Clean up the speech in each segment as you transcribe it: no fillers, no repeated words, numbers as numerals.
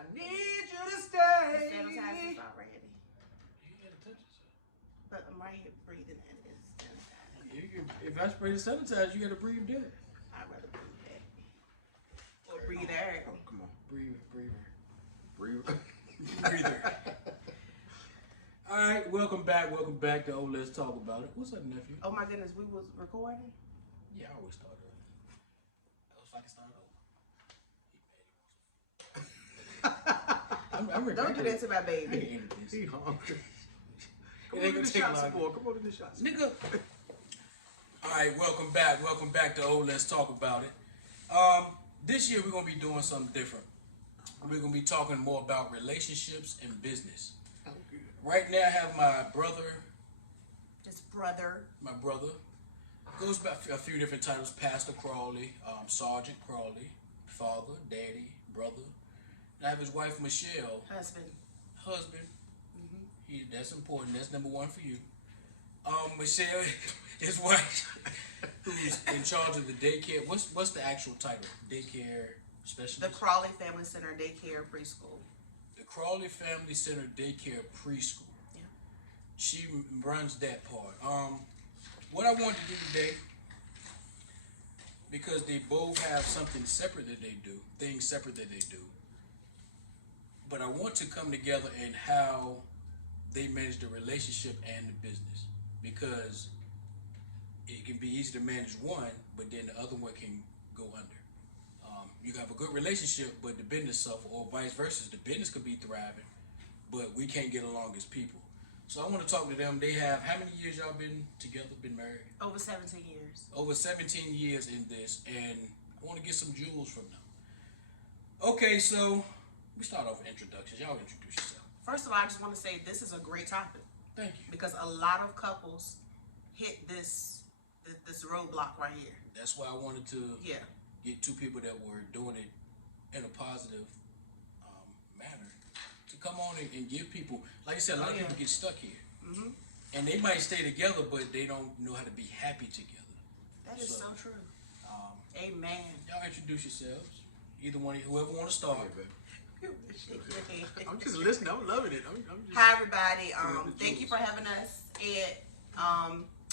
I need you to stay. Sanitize already. You gotta touch yourself. But I'm right here breathing and it's sanitized. If I spray the sanitizer, you gotta breathe that. I'd rather breathe that. Or breathe air. Oh, come on. Breathe. Breathe. Breather. All right, welcome back to Oh Let's Talk About It. What's up, nephew? Oh my goodness, we was recording? Yeah, I always start early. That was like a start over. I'm ready. Don't do that to my baby. He hungry. Come It ain't on to gonna the take shots, long. boy. Come on to the shots. Nigga. All right, welcome back to Oh Let's Talk About It. This year we're gonna be doing something different. We're gonna be talking more about relationships and business. Oh, good. Right now I have my brother, goes by a few different titles: Pastor Crawley, Sergeant Crawley, father, daddy, brother. And I have his wife Michelle, Husband. That's important. That's number one for you. Michelle, his wife, who's in charge of the daycare. What's the actual title? Daycare specialist. The Crawley Family Center Daycare Preschool. The Crawley Family Center Daycare Preschool. Yeah. She runs that part. What I wanted to do today, because they both have something separate that they do, things separate that they do, but I want to come together in how they manage the relationship and the business, because it can be easy to manage one, but then the other one can go under. You can have a good relationship, but the business suffer, or vice versa. The business could be thriving, but we can't get along as people. So I want to talk to them. They have, how many years y'all been together, been married? Over 17 years. Over 17 years in this, and I want to get some jewels from them. Okay, so we start off with introductions. Y'all introduce yourself. First of all, I just want to say this is a great topic. Thank you. Because a lot of couples hit this roadblock right here. That's why I wanted to Yeah. get two people that were doing it in a positive manner to come on and give people, like I said, a lot of people get stuck here. Mm-hmm. And they might stay together, but they don't know how to be happy together. That is so true. Amen. Y'all introduce yourselves. Either one, whoever want to start. I'm just listening. I'm loving it. I'm just... Hi, everybody. Thank you for having us.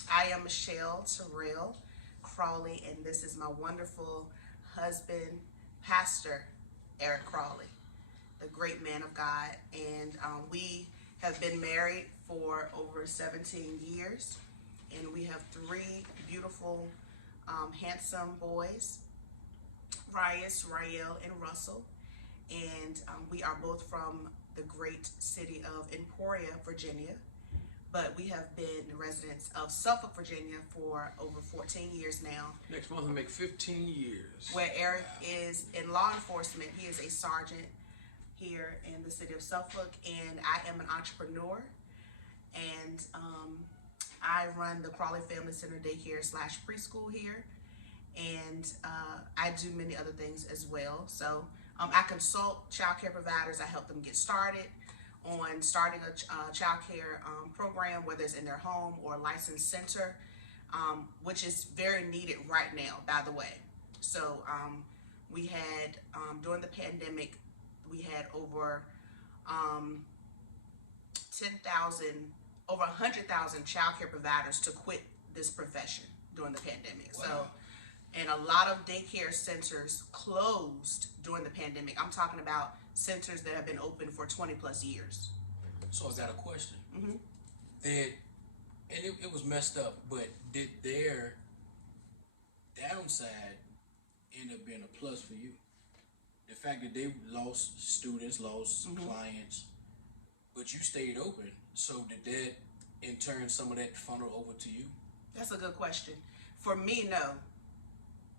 I am Michelle Crawley, and this is my wonderful husband, Pastor Eric Crawley, the great man of God. And we have been married for over 17 years, and we have three beautiful, handsome boys, Rias, Rael, and Russell. And we are both from the great city of Emporia, Virginia. But we have been residents of Suffolk, Virginia for over 14 years now. Next month will make 15 years. Where Eric is in law enforcement. He is a sergeant here in the city of Suffolk, and I am an entrepreneur. And I run the Crawley Family Center Daycare / Preschool here. And I do many other things as well. So I consult child care providers. I help them get started on starting a child care program, whether it's in their home or a licensed center, which is very needed right now, by the way. So we had, during the pandemic, we had over 100,000 child care providers to quit this profession during the pandemic. Wow. So, and a lot of daycare centers closed during the pandemic. I'm talking about centers that have been open for 20 plus years. So I got a question. Mm-hmm. It was messed up, but did their downside end up being a plus for you? The fact that they lost students, lost clients, but you stayed open. So did that, in turn, some of that funnel over to you? That's a good question. For me, no.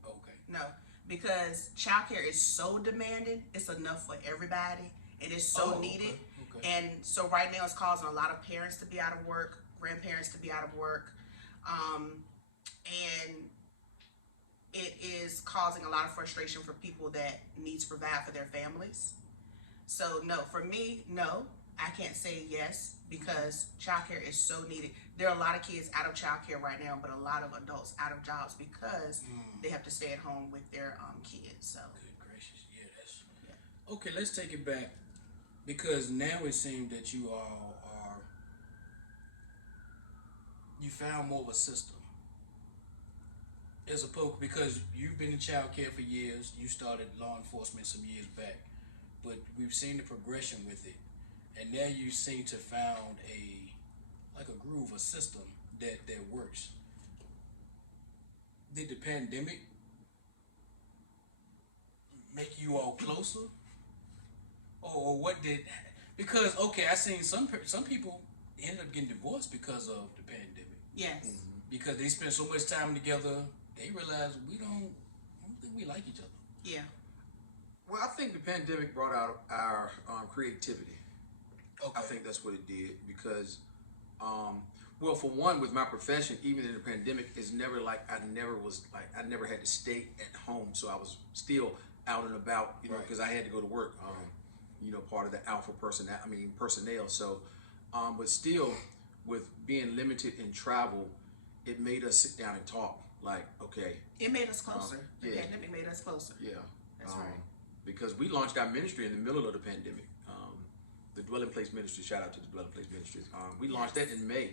Okay. No, because childcare is so demanding. It's enough for everybody, and it's so needed. Okay. And so right now, it's causing a lot of parents to be out of work, grandparents to be out of work, and it is causing a lot of frustration for people that need to provide for their families. So no, for me, no, I can't say yes, because childcare is so needed. There are a lot of kids out of childcare right now, but a lot of adults out of jobs because they have to stay at home with their kids. So Good gracious, yeah, that's Okay, let's take it back, because now it seems that you all are, you found more of a system. As opposed, because you've been in child care for years, you started law enforcement some years back, but we've seen the progression with it, and now you seem to found a groove, a system that works. Did the pandemic make you all closer, or what did? Because okay, I seen some people ended up getting divorced because of the pandemic. Yes. Because they spent so much time together, they realized I don't think we like each other. Yeah. Well, I think the pandemic brought out our creativity. Okay. I think that's what it did because, well, for one, with my profession, even in the pandemic, it's never like I never had to stay at home, so I was still out and about, you know, Right. because I had to go to work. You know, part of the alpha personnel. So, but still, with being limited in travel, it made us sit down and talk. Like, okay, It made us closer. The yeah. pandemic made us closer. yeah, That's right. because we launched our ministry in the middle of the pandemic. The Dwelling Place Ministry. Shout out to the Dwelling Place Ministries. We launched that in May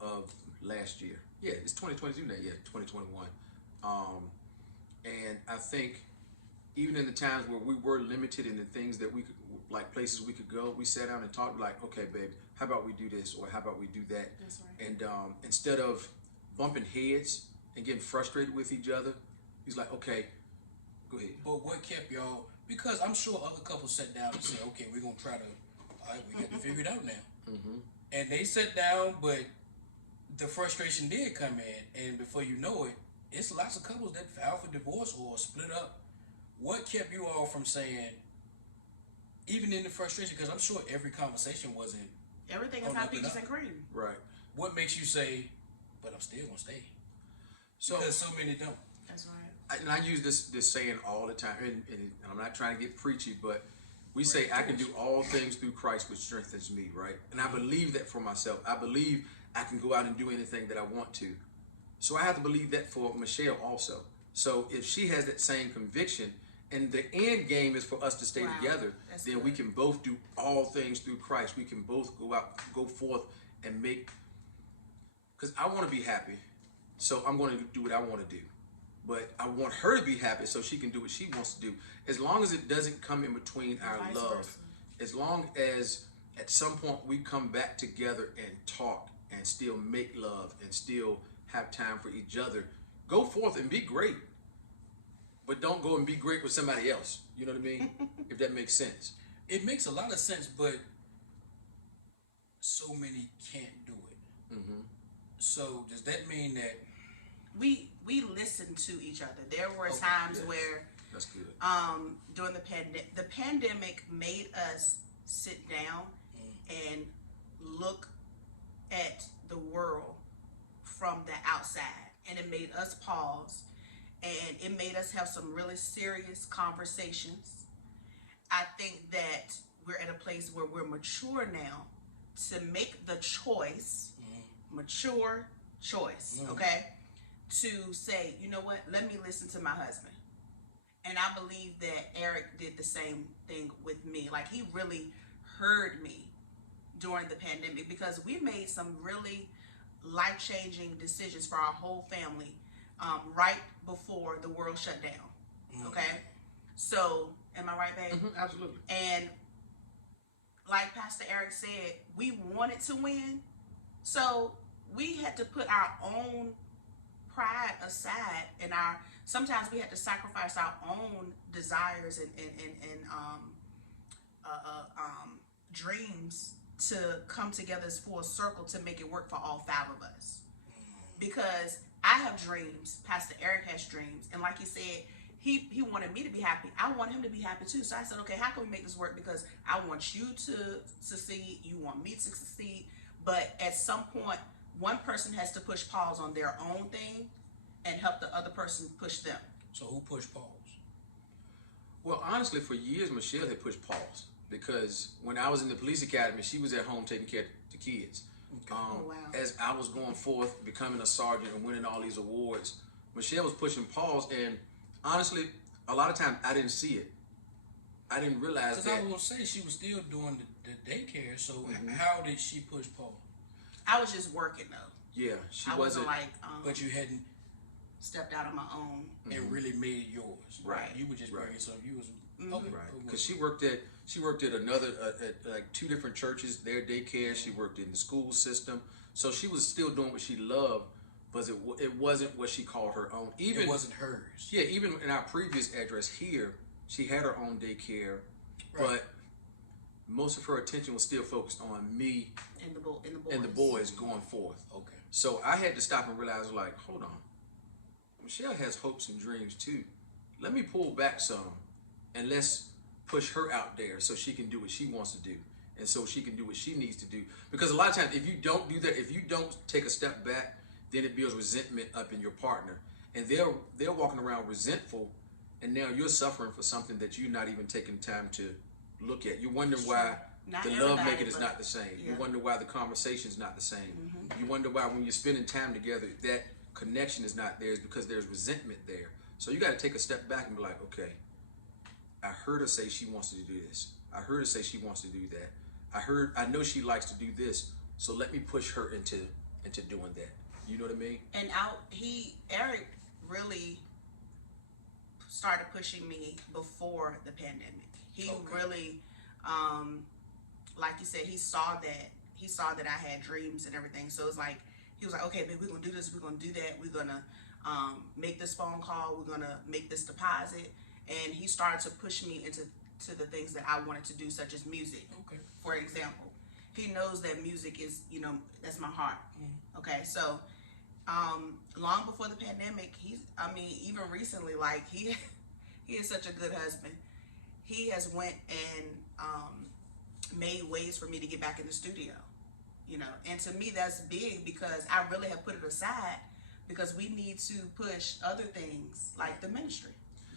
of last year. Yeah, it's 2022 now. Yeah, 2021. And I think even in the times where we were limited in the things that we could, like places we could go, we sat down and talked like, okay, babe, how about we do this or how about we do that? That's right. And instead of bumping heads and getting frustrated with each other, he's like, okay, go ahead. But what kept y'all? Because I'm sure other couples sat down and said, okay, we're gonna try to, all right, we got to figure it out now. Mm-hmm. And they sat down, but the frustration did come in, and before you know it, it's lots of couples that filed for divorce or split up. What kept you all from saying, even in the frustration, because I'm sure every conversation wasn't, Everything is Oh, not nothing peaches up. and cream. Right. what makes you say, but I'm still gonna stay? So Because so many don't. That's right. and I use this saying all the time, and I'm not trying to get preachy, but we say I can do all things through Christ which strengthens me, right? And I believe that for myself. I believe I can go out and do anything that I want to. So I have to believe that for Michelle also. So if she has that same conviction, and the end game is for us to stay Wow, together, that's then we good. can both do all things through Christ. We can both go forth and make, because I want to be happy, so I'm going to do what I want to do. But I want her to be happy so she can do what she wants to do. As long as it doesn't come in between our Vice love, versa. as long as at some point we come back together and talk and still make love and still have time for each other, go forth and be great. But don't go and be great with somebody else. You know what I mean? If that makes sense. It makes a lot of sense, but so many can't do it. Mm-hmm. So does that mean that? We listened to each other. There were Okay, times yes. where That's good. during the pandemic made us sit down and look at the world from the outside, and it made us pause, and it made us have some really serious conversations. I think that we're at a place where we're mature now to make the choice, mature choice, okay, to say, you know what, let me listen to my husband. And I believe that Eric did the same thing with me. Like, he really heard me during the pandemic, because we made some really life-changing decisions for our whole family right before the world shut down. Okay? So, am I right, babe? Mm-hmm, absolutely. And like Pastor Eric said, we wanted to win. So we had to put our own pride aside, and sometimes we had to sacrifice our own desires and dreams to come together as full circle to make it work for all five of us. Because I have dreams, Pastor Eric has dreams, and like he said, he wanted me to be happy. I want him to be happy too. So I said, okay, how can we make this work? Because I want you to succeed, you want me to succeed, but at some point, one person has to push pause on their own thing and help the other person push them. So who pushed pause? Well, honestly, for years, Michelle had pushed pause, because when I was in the police academy, she was at home taking care of the kids. Okay. Oh, wow. As I was going forth, becoming a sergeant and winning all these awards, Michelle was pushing pause, and honestly, a lot of times I didn't see it. I didn't realize Because that. I was gonna say she was still doing the daycare. So how did she push Paul? I was just working though. Yeah, she I wasn't like. But you hadn't stepped out on my own and really made it yours. Right. You were just bringing something. You was okay. Right, because she worked at another at like 2 different churches, their daycare. She worked in the school system, so she was still doing what she loved, but it wasn't what she called her own. Even it wasn't hers. Yeah, even in our previous address here, she had her own daycare, but most of her attention was still focused on me and the boys going forth. Okay. So I had to stop and realize, like, hold on, Michelle has hopes and dreams too. Let me pull back some, and let's push her out there so she can do what she wants to do, and so she can do what she needs to do. Because a lot of times, if you don't do that, if you don't take a step back, then it builds resentment up in your partner, and they're walking around resentful, and now you're suffering for something that you're not even taking time to look at. You're wondering why the love making is not the same. You wonder why the conversation is not the same. You wonder why when you're spending time together, that connection is not there. It's because there's resentment there. So you got to take a step back and be like, okay, I heard her say she wants to do this. I heard her say she wants to do that. I know she likes to do this. So let me push her into doing that. You know what I mean? And Eric really started pushing me before the pandemic. He really, like you said, he saw that I had dreams and everything. So it's like, he was like, okay, babe, we're going to do this. We're going to do that. We're going to make this phone call. We're going to make this deposit. And he started to push me into the things that I wanted to do, such as music. Okay. For example, he knows that music is, that's my heart. Okay. So, long before the pandemic, even recently, like he is such a good husband. He has went and made ways for me to get back in the studio. And to me that's big because I really have put it aside because we need to push other things like the ministry.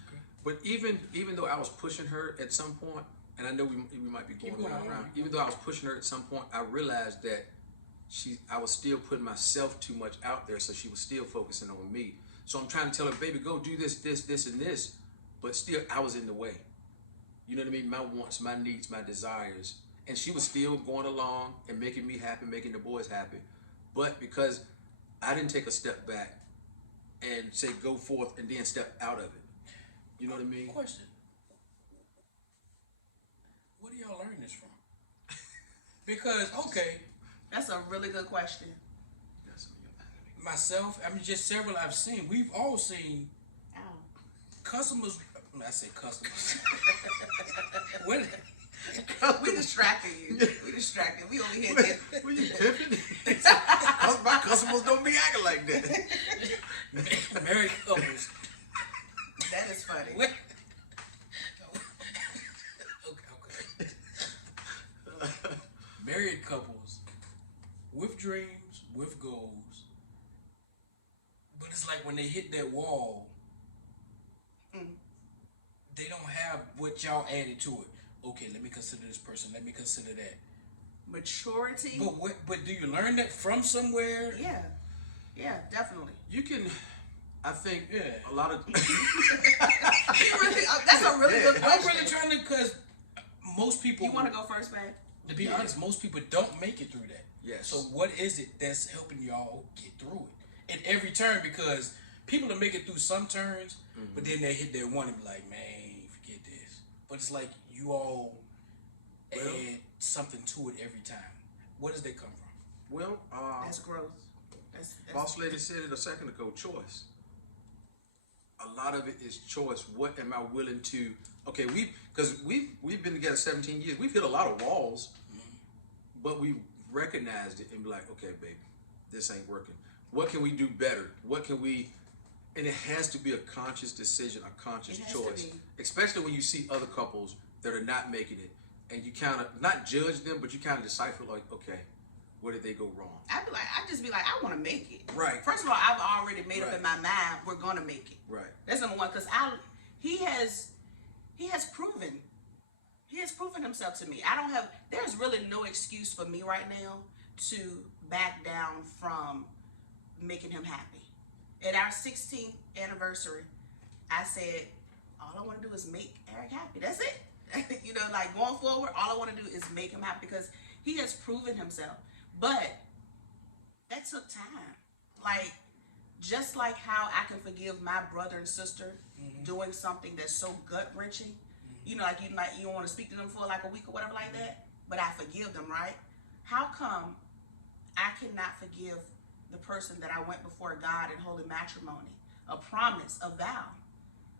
Okay. But even though I was pushing her at some point, and I know we might be going around, even though I was pushing her at some point, I realized that I was still putting myself too much out there, so she was still focusing on me. So I'm trying to tell her, baby, go do this, and this, but still I was in the way. You know what I mean? My wants, my needs, my desires. And she was still going along and making me happy, making the boys happy. But because I didn't take a step back and say go forth and then step out of it. You know what I mean? Question. Where do y'all learn this from? Because, okay. That's a really good question. Myself, just several I've seen. We've all seen customers. I say customers. When, we distracted you. We only hit this. Were you pimping? My customers don't be acting like that. Married couples. That is funny. Okay. Married couples with dreams, with goals. But it's like when they hit that wall, they don't have what y'all added to it. Okay, let me consider this person. Let me consider that. Maturity. But do you learn that from somewhere? Yeah, definitely. You can, I think, a lot of. That's a really good question. I'm really trying to, because most people. You want to go first, man? To be honest, most people don't make it through that. Yes. So what is it that's helping y'all get through it at every turn? Because people will make it through some turns, but then they hit their one and be like, man, forget this. But it's like you all add something to it every time. Where does that come from? Well, that's growth. That's Boss Lady said it a second ago, choice. A lot of it is choice. What am I willing to? Okay, we've been together 17 years. We've hit a lot of walls, but we recognized it and be like, okay, baby, this ain't working. What can we do better? What can we? And it has to be a conscious decision, a conscious choice. Especially when you see other couples that are not making it, and you kind of not judge them, but you kind of decipher like, okay, where did they go wrong? I'd just be like, I want to make it. Right. First of all, I've already made up in my mind we're gonna make it. Right. That's number one, because he has proven himself to me. There's really no excuse for me right now to back down from making him happy. At our 16th anniversary, I said, all I want to do is make Eric happy. That's it. You know, like going forward, all I want to do is make him happy because he has proven himself. But that took time. Like, just like how I can forgive my brother and sister doing something that's so gut wrenching, you know, like you don't want to speak to them for like a week or whatever like that, but I forgive them, right? How come I cannot forgive the person that I went before God in holy matrimony, a promise, a vow?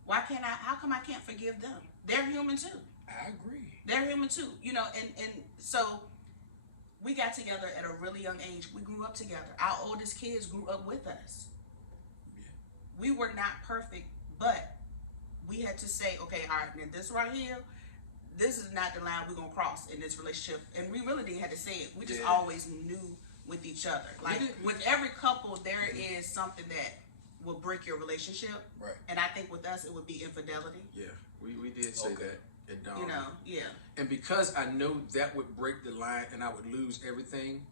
Why can't I? How come I can't forgive them? They're human too. I agree. They're human too, you know, and so we got together at a really young age. We grew up together. Our oldest kids grew up with us. Yeah. We were not perfect, but we had to say, okay, all right, now this right here, this is not the line we're gonna cross in this relationship. And we really didn't have to say it. We just always knew with each other. Like with every couple, there is something that will break your relationship. Right. And I think with us, it would be infidelity. Yeah, we did say that. And, you know, yeah. And because I know that would break the line and I would lose everything,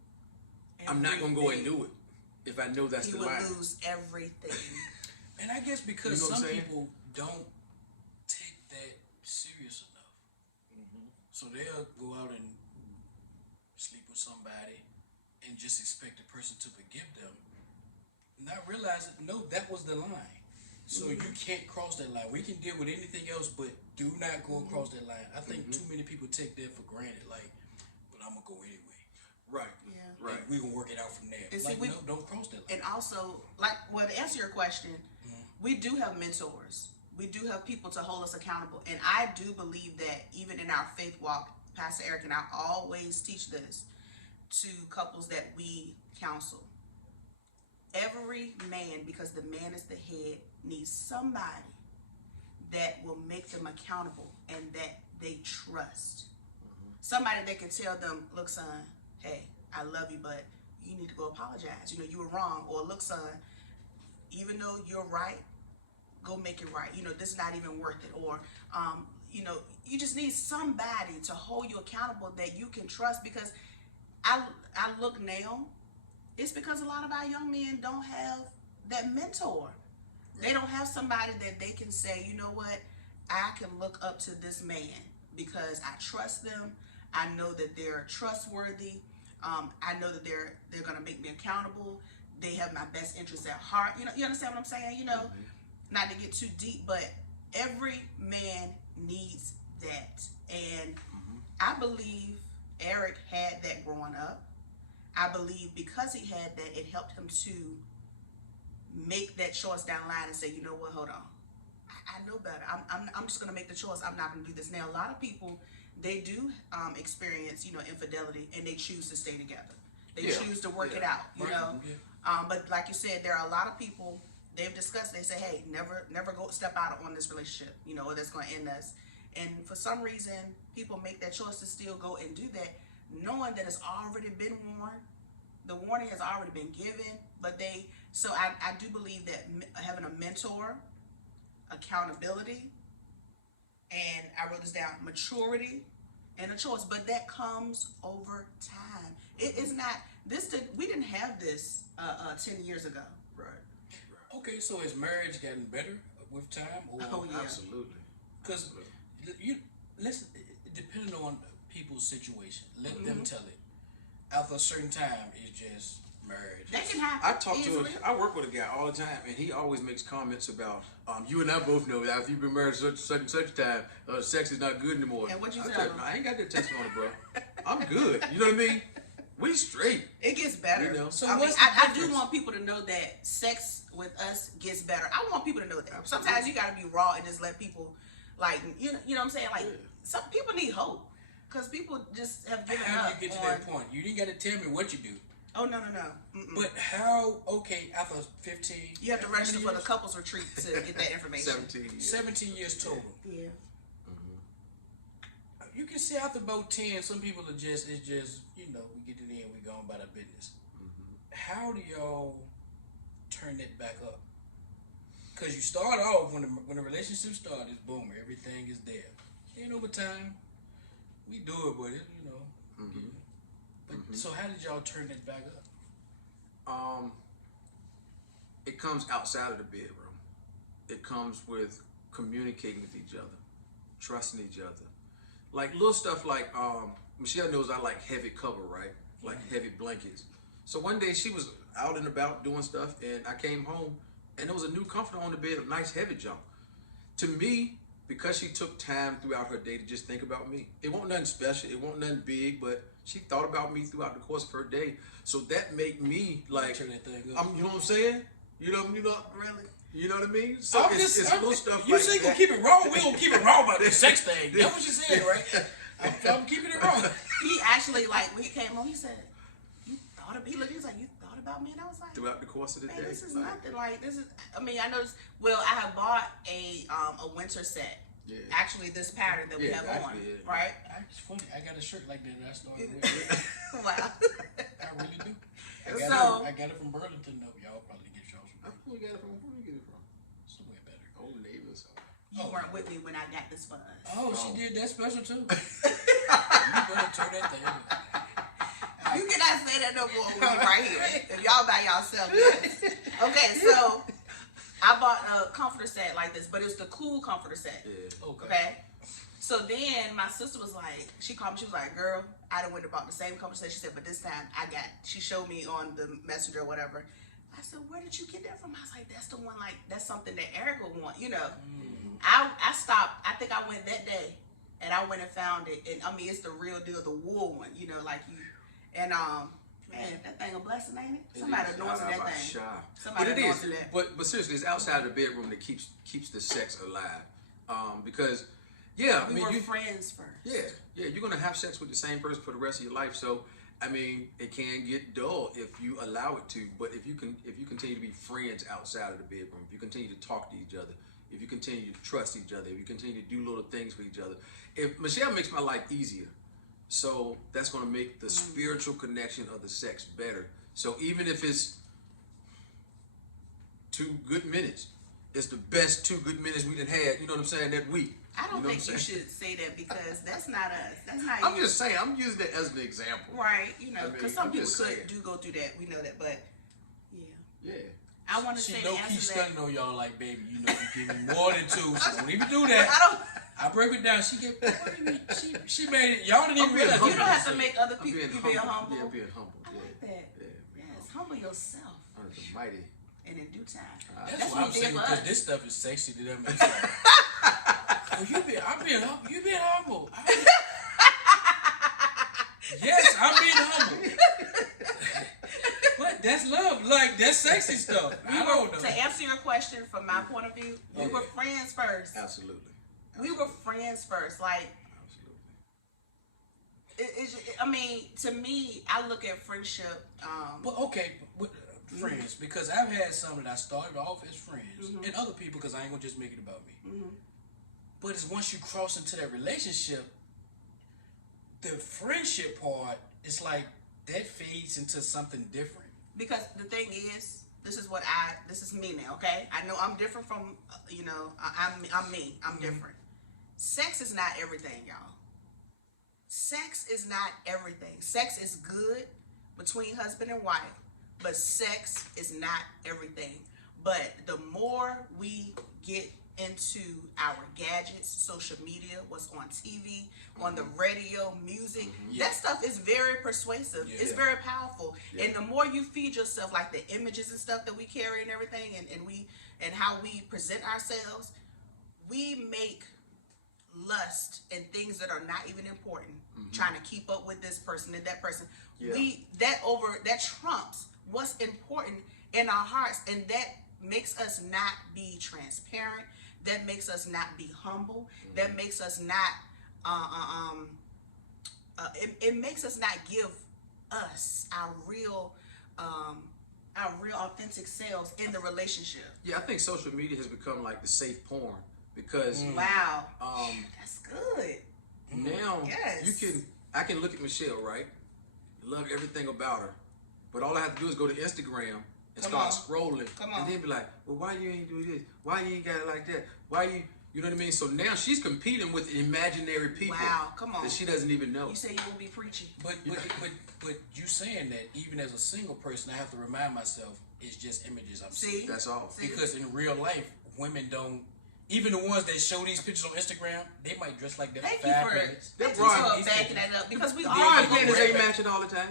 I'm not gonna go and do it if I know that's the line. You would lose everything. And I guess because you know some people don't take that serious enough, so they'll go out and sleep with somebody and just expect the person to forgive them, not realizing no, that was the line. So you can't cross that line. We can deal with anything else, but do not go across that line. I think too many people take that for granted. Like, but I'm gonna go anyway. Right. Yeah. Right. We gonna work it out from there. And like, see, no, don't cross that line. And also, like, well, to answer your question, we do have mentors. We do have people to hold us accountable. And I do believe that even in our faith walk, Pastor Eric and I always teach this to couples that we counsel. Every man, because the man is the head, needs somebody that will make them accountable and that they trust. Somebody that can tell them, look, son, hey, I love you, but you need to go apologize. You know, you were wrong. Or look, son, even though you're right, go make it right. You know, this is not even worth it. Or, you know, you just need somebody to hold you accountable that you can trust. Because I look now, it's because a lot of our young men don't have that mentor. Right. They don't have somebody that they can say, you know what, I can look up to this man because I trust them. I know that they're trustworthy. I know that they're going to make me accountable. They have my best interests at heart. You know, you understand what I'm saying? You know, not to get too deep, but every man needs that. And I believe Eric had that growing up. I believe because he had that, it helped him to make that choice down the line and say, you know what, hold on. I know better. I'm just going to make the choice. I'm not going to do this. Now, a lot of people, they do experience, you know, infidelity, and they choose to stay together. They choose to work it out, you know. But like you said, there are a lot of people, they've discussed, they say, hey, never go step out on this relationship, you know, or that's going to end us. And for some reason, people make that choice to still go and do that, knowing that it's already been warned. The warning has already been given, but so I do believe that having a mentor, accountability, and I wrote this down, maturity and a choice, but that comes over time. It is not, we didn't have this 10 years ago. Right. Okay, so has marriage gotten better with time? Or? Oh, yeah. Absolutely. Because depending on people's situation, let them tell it. After a certain time, it's just marriage. That can happen. I work with a guy all the time, and he always makes comments about, you and I both know that after you've been married such and such time, sex is not good anymore. And what you tell tell him? him? I ain't got that testimony, bro. I'm good. You know what I mean? We straight. It gets better. You know? So I do want people to know that sex with us gets better. I want people to know that. Absolutely. Sometimes you gotta be raw and just let people, like, you know what I'm saying? Like, some people need hope. Because people just have given how up. How do you get to that point? You didn't got to tell me what you do. Oh, no. But how, after 15... You have to register for the couples retreat to get that information. 17 years total. Yeah. You can see after about 10, some people are just, you know, we get it in, we go on about our business. How do y'all turn that back up? Because you start off, when the relationship starts, boom, everything is there. And over time, we do it, but it, you know. But so how did y'all turn that back up? It comes outside of the bedroom. It comes with communicating with each other, trusting each other, Like little stuff like Michelle knows I like heavy cover, right? Like heavy blankets. So one day she was out and about doing stuff, and I came home, and there was a new comforter on the bed, a nice heavy junk. To me, because she took time throughout her day to just think about me. It wasn't nothing special, it wasn't nothing big, but she thought about me throughout the course of her day. So that made me like, Turn that thing up. you know what I'm saying? You know, Really? you know what I mean? So it's little stuff you like say that. gonna keep it raw, we gonna keep it raw about this sex thing. That's what you said, right? I'm keeping it raw. He actually, like, when he came home, he said, "You thought of?" He was like, "You thought about me?" And I was like, Throughout the course of the "Man, day. this is like, nothing. Like, this is." I mean, I know. Well, I have bought a winter set. Yeah. Actually, this pattern that we Yeah, have on, actually, yeah. right? It's funny. I got a shirt like that I started with. Wow. I really do. I got it from Burlington, though. Y'all probably get yours from Where you get it from? Where you get it from? somewhere better. Old neighbors. You weren't with me when I got this fun. Oh, she did that special too. You better turn that thing up. You cannot say that no more with me right here. If y'all by yourself, yes. Okay, so I bought a comforter set like this, but it's the cool comforter set. Yeah. Okay. So then my sister was like, she called me, she was like, "Girl, I done went and bought the same comforter set." She said, "But this time she showed me on the messenger or whatever." I said, "Where did you get that from?" I was like, "That's the one, like, that's something that Eric would want, you know." I stopped, I think I went that day, and I went and found it, and I mean, it's the real deal, the wool one, you know, like you, and man, that thing a blessing, ain't it? Somebody anointed that thing. Somebody But it is. anointed that. But seriously, it's outside of the bedroom that keeps the sex alive. Because yeah, We were friends first. yeah, you're gonna have sex with the same person for the rest of your life. So I mean, it can get dull if you allow it to. But if you continue to be friends outside of the bedroom, if you continue to talk to each other, if you continue to trust each other, if you continue to do little things for each other. If Michelle makes my life easier, so that's going to make the spiritual connection of the sex better. So even if it's 2 good minutes, it's the best 2 good minutes we done had, you know what I'm saying, that week. I don't You know think what you I'm saying? should say that because that's not us. That's not I'm you. just saying, I'm using it as an example. Right, you know, I mean, because some I'm people just saying. do go through that. We know that, but yeah. Yeah. I want to She say low the key answer to that. stunning on y'all like, baby, you know you give me more than 2, so don't even do that. I don't. I break it down. She get what do you mean? She made it. Y'all didn't even I'm being realize. humble. You don't have to say. make other I'm people. being You being humble. Yeah, being humble. I like that. Yeah. Yes, humble yourself, Under the mighty. and in due time. That's what what I'm he did saying for because us. this stuff is sexy to them. Oh, you being humble. Yes, I'm being humble. But that's love. Like that's sexy stuff. I don't know. To answer your question from my point of view, we were friends first. Absolutely. We were friends first. Like, I mean, to me, I look at friendship. But okay, with friends, because I've had some that I started off as friends, and other people because I ain't gonna just make it about me. But it's once you cross into that relationship, the friendship part, it's like that fades into something different. Because the thing is, this is me now, okay? I know I'm different from, you know, I'm me. I'm different. Sex is not everything, y'all. Sex is not everything. Sex is good between husband and wife, but sex is not everything. But the more we get into our gadgets, social media, what's on TV, on the radio, music, that stuff is very persuasive. Yeah. It's very powerful. And the more you feed yourself, like the images and stuff that we carry and everything, and how we present ourselves, we make lust and things that are not even important, trying to keep up with this person and that person. That trumps what's important in our hearts, and that makes us not be transparent. That makes us not be humble. That makes us not it makes us not give us our real authentic selves in the relationship. Yeah, I think social media has become like the safe porn because Wow. That's good. now Yes. I can look at Michelle, right? Love everything about her. But all I have to do is go to Instagram and start scrolling. And then be like, well, why you ain't do this? Why you ain't got it like that? You know what I mean? So now she's competing with imaginary people that she doesn't even know. You say you will be preaching. But you saying that even as a single person, I have to remind myself it's just images I'm seeing. That's all. Because in real life, women don't Even the ones that show these pictures on Instagram, they might dress like that Thank for you 5 for minutes. backing that up because we all Brian go panties right ain't back. matching all the time.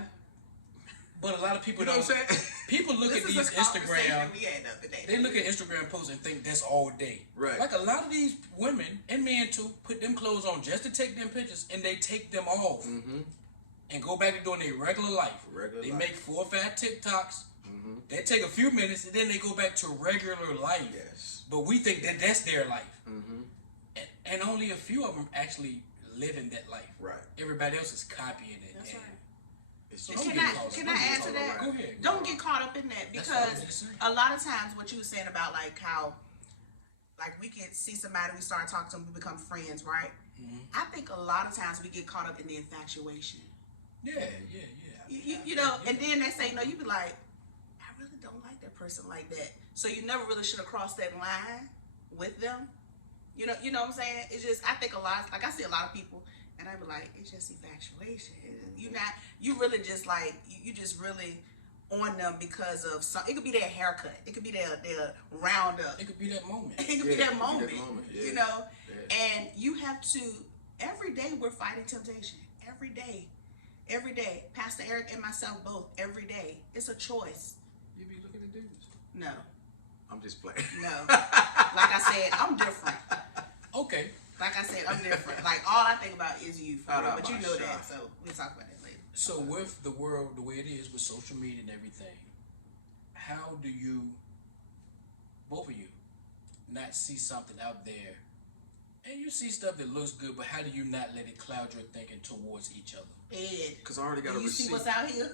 But a lot of people You know don't. what I'm saying? People look This at is these a conversation Instagram. we had the other day. They look at Instagram posts and think that's all day. Right. Like a lot of these women and men too put them clothes on just to take them pictures, and they take them off and go back to doing their regular life. They make 4 or 5 TikToks. They take a few minutes and then they go back to regular life. Yes. But we think that that's their life. And only a few of them actually living that life. Right. Everybody else is copying it. That's right. So Can I add to that? Go ahead. Don't get caught up in that That's what I was because just saying. a lot of times what you were saying about like how like we can see somebody, we start talking to them, we become friends, right? I think a lot of times we get caught up in the infatuation. Yeah. You know, and then they say no, you be like, I really don't like that person like that. So you never really should have crossed that line with them. You know what I'm saying? It's just I think a lot, like I see a lot of people, and I be like, it's just infatuation. You really just like you just really on them because of some. It could be their haircut. It could be their roundup. It could be that moment. It could be that moment. Yeah. You know, Yeah. and you have to. Every day we're fighting temptation. Every day. Pastor Eric and myself both. Every day, it's a choice. You be looking at dudes. No. I'm just playing. No. Like I said, I'm different. Okay. Like I said, I'm different. Like all I think about is you. For real. But you know Shut that, up. so we'll talk about that later. So with the world the way it is with social media and everything, how do you, both of you, not see something out there, and you see stuff that looks good, but how do you not let it cloud your thinking towards each other? Ed, Because I already got a do you see receipt. what's out here?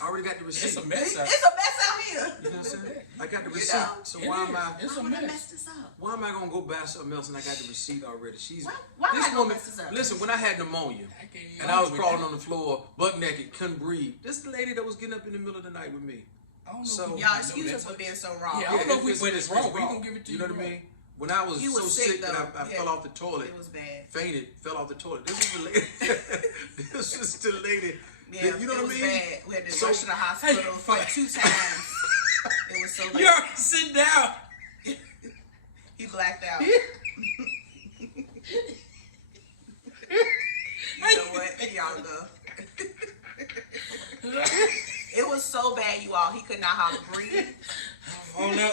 I already got the receipt. It's a mess out. It's a mess out here. You know what I'm saying? I got the You receipt. know. So It why is. am I? It's Why a would I mess. mess this up? Why am I gonna go buy something else and I got the receipt already? She's Why this am I gonna woman. mess this up? Listen, when I had pneumonia I can't even and I was argue with crawling that. on the floor, butt naked, couldn't breathe. This is the lady that was getting up in the middle of the night with me. I don't know So- if we Y'all know excuse that us for much. being so wrong. Yeah, I don't know if we went this wrong. We gonna give it to you. You know what I mean? When I was You so was sick sick, that though. I Yeah. fell off the toilet, It was bad. fainted, fell off the toilet. This is the lady. This is the lady. Yeah, you know it what I was mean? bad. We had to So- rush to the hospital Hey, like 2 times. It was so bad. You already sit down. He blacked out. You know what? Here y'all go. It was so bad, you all. He could not hardly breathe. Oh no.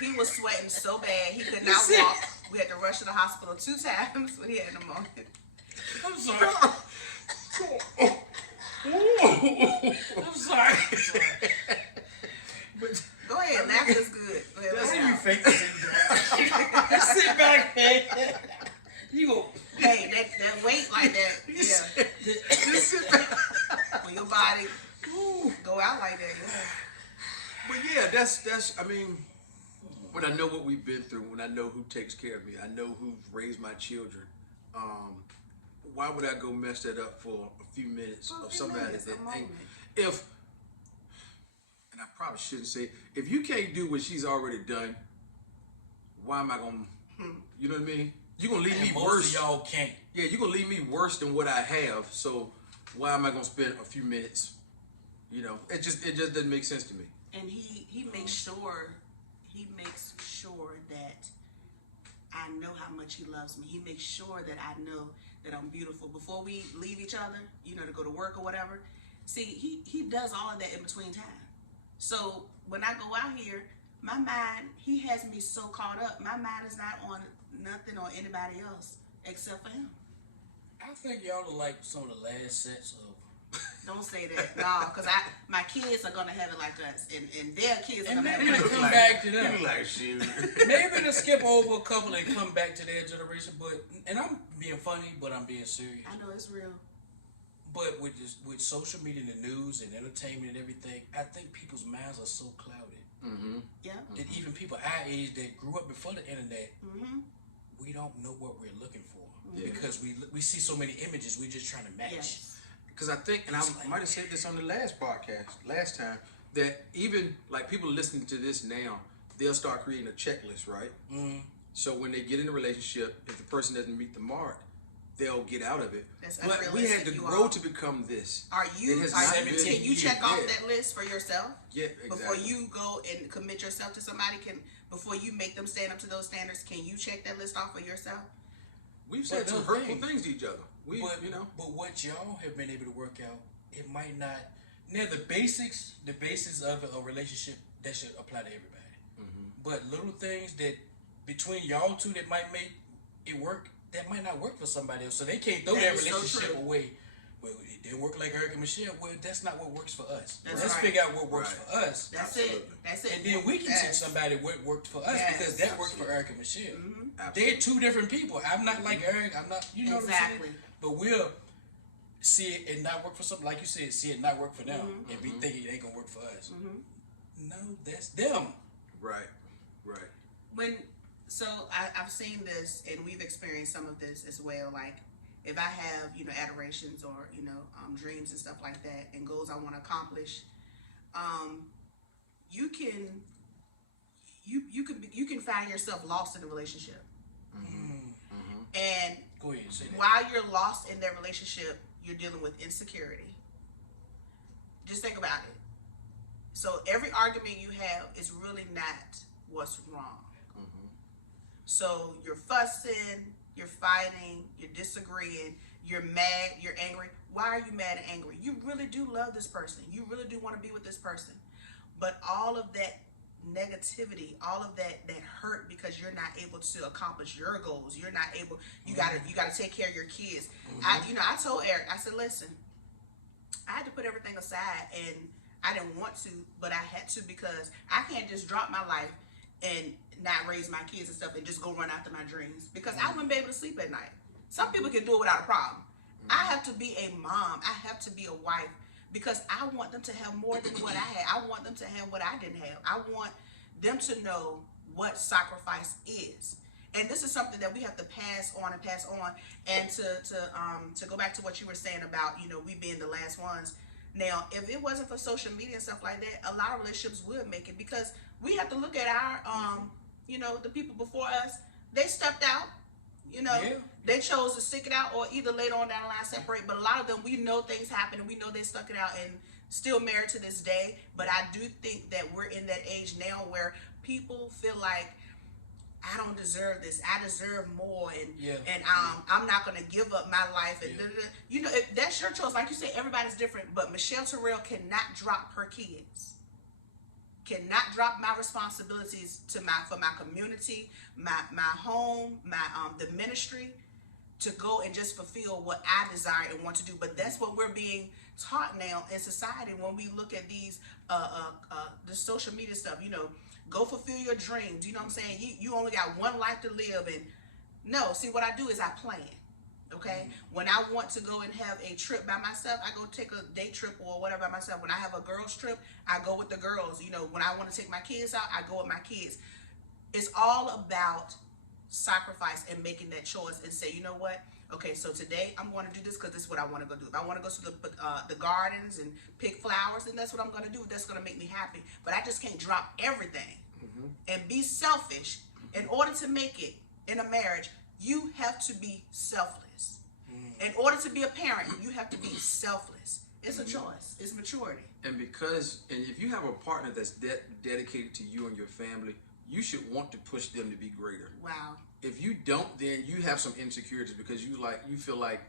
He was sweating so bad he could not walk. We had to rush to the hospital 2 times when he had pneumonia. I'm sorry. I'm sorry. But Go ahead, laughter's good. Go ahead, That's laugh how you out. fake to sit down. Just sit back, man. You go. Hey, that weight like that, yeah. just sit back. When your body go out like that, yeah. But yeah, that's. I mean, when I know what we've been through, when I know who takes care of me, I know who's raised my children. Why would I go mess that up for a few minutes For a of few somebody minutes, that a ain't? moment. If, and I probably shouldn't say, if you can't do what she's already done, why am I gonna? You know what I mean? You're gonna leave And me most worse. of y'all can't. Yeah, you're gonna leave me worse than what I have. So why am I gonna spend a few minutes? You know, it just doesn't make sense to me. And he makes sure that I know how much he loves me. He makes sure that I know that I'm beautiful before we leave each other, you know, to go to work or whatever. See, he does all of that in between time. So when I go out here, my mind, he has me so caught up. My mind is not on nothing or anybody else except for him. I think y'all are like some of the last sets of. Don't say that, no, because my kids are gonna have it like us, and their kids are And gonna have maybe it to like come us. back to them. You like shoot. Maybe to skip over a couple and come back to their generation, but and I'm being funny, but I'm being serious. I know it's real. But with social media and the news and entertainment and everything, I think people's minds are so clouded Yeah. that even people our age that grew up before the internet, Mm-hmm. we don't know what we're looking for Yeah. because we see so many images. We're just trying to match. Yes. Because I think, and I might have said this on the last podcast, last time, that even like people listening to this now, they'll start creating a checklist, right? Mm. So when they get in a relationship, if the person doesn't meet the mark, they'll get out of it. That's but we had to grow to become this. Can you check off that list for yourself? Yeah, exactly. Before you go and commit yourself to somebody, before you make them stand up to those standards, can you check that list off for yourself? We've said some hurtful things to each other. But what y'all have been able to work out, it might not. Now the basics of a relationship, that should apply to everybody. But little things that between y'all two that might make it work, that might not work for somebody else. So they can't throw that relationship away. Well, it didn't work like Eric and Michelle. Well, that's not what works for us. Let's figure out what works for us. That's it. And then we can teach somebody what worked for us because that worked for Eric and Michelle. They're two different people. I'm not like Eric. I'm not, you know what I'm saying? But we'll see it and not work for something. Like you said, see it not work for them and be thinking it ain't going to work for us. No, that's them. Right. So I've seen this, and we've experienced some of this as well. Like, if I have, adorations or, dreams and stuff like that, and goals I want to accomplish, you can find yourself lost in a relationship. And go ahead, say that. While you're lost in that relationship, you're dealing with insecurity. Just think about it. So every argument you have is really not what's wrong. So you're fussing, you're fighting, you're disagreeing, you're mad, you're angry. Why are you mad and angry? You really do love this person. You really do want to be with this person. But all of that negativity, all of that hurt because you're not able to accomplish your goals. You're not able, you gotta take care of your kids. I told Eric, I said, listen, I had to put everything aside, and I didn't want to, but I had to, because I can't just drop my life and not raise my kids and stuff and just go run after my dreams, because I wouldn't be able to sleep at night. Some people can do it without a problem. I have to be a mom. I have to be a wife, because I want them to have more than what I had. I want them to have what I didn't have. I want them to know what sacrifice is. And this is something that we have to pass on. And to go back to what you were saying about, we being the last ones. Now, if it wasn't for social media and stuff like that, a lot of relationships would make it, because we have to look at our, the people before us. They stepped out, they chose to stick it out, or either later on down the line separate. But a lot of them, we know things happen, and we know they stuck it out and still married to this day. But I do think that we're in that age now where people feel like, I don't deserve this. I deserve more, and I'm not gonna give up my life. And if that's your choice. Like you said, everybody's different. But Michelle Terrell cannot drop her kids. Cannot drop my responsibilities for my community, my home, the ministry, to go and just fulfill what I desire and want to do. But that's what we're being taught now in society when we look at these the social media stuff. Go fulfill your dreams. You know what I'm saying? You only got one life to live. And no, see, what I do is I plan. Okay? When I want to go and have a trip by myself, I go take a day trip or whatever by myself. When I have a girls trip, I go with the girls. When I want to take my kids out, I go with my kids. It's all about sacrifice and making that choice and say, you know what? Okay, so today I'm going to do this because this is what I want to go do. If I want to go to the gardens and pick flowers, then that's what I'm going to do. That's going to make me happy. But I just can't drop everything and be selfish. In order to make it in a marriage, you have to be selfless. In order to be a parent, you have to be selfless. It's a choice. It's maturity. And if you have a partner that's dedicated to you and your family, you should want to push them to be greater. Wow. If you don't, then you have some insecurities because you feel like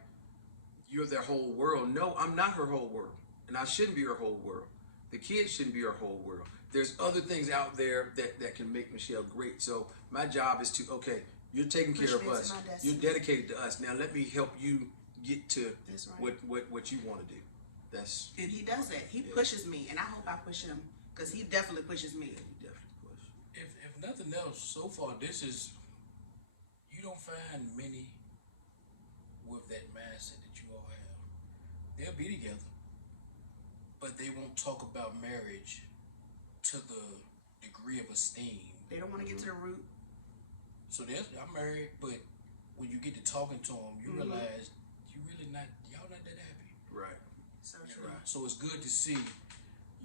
you're their whole world. No, I'm not her whole world, and I shouldn't be her whole world. The kids shouldn't be her whole world. There's other things out there that can make Michelle great. So my job is to, you're taking care of us. You're dedicated to us. Now let me help you get to what you want to do. And he does that. He pushes me, and I hope I push him, because he definitely pushes me. He definitely pushes. If nothing else, so far you don't find many with that mindset that you all have. They'll be together, but they won't talk about marriage to the degree of esteem. They don't want to get to the root. So I'm married, but when you get to talking to them, you realize y'all not that happy. Right. So true. Right. So it's good to see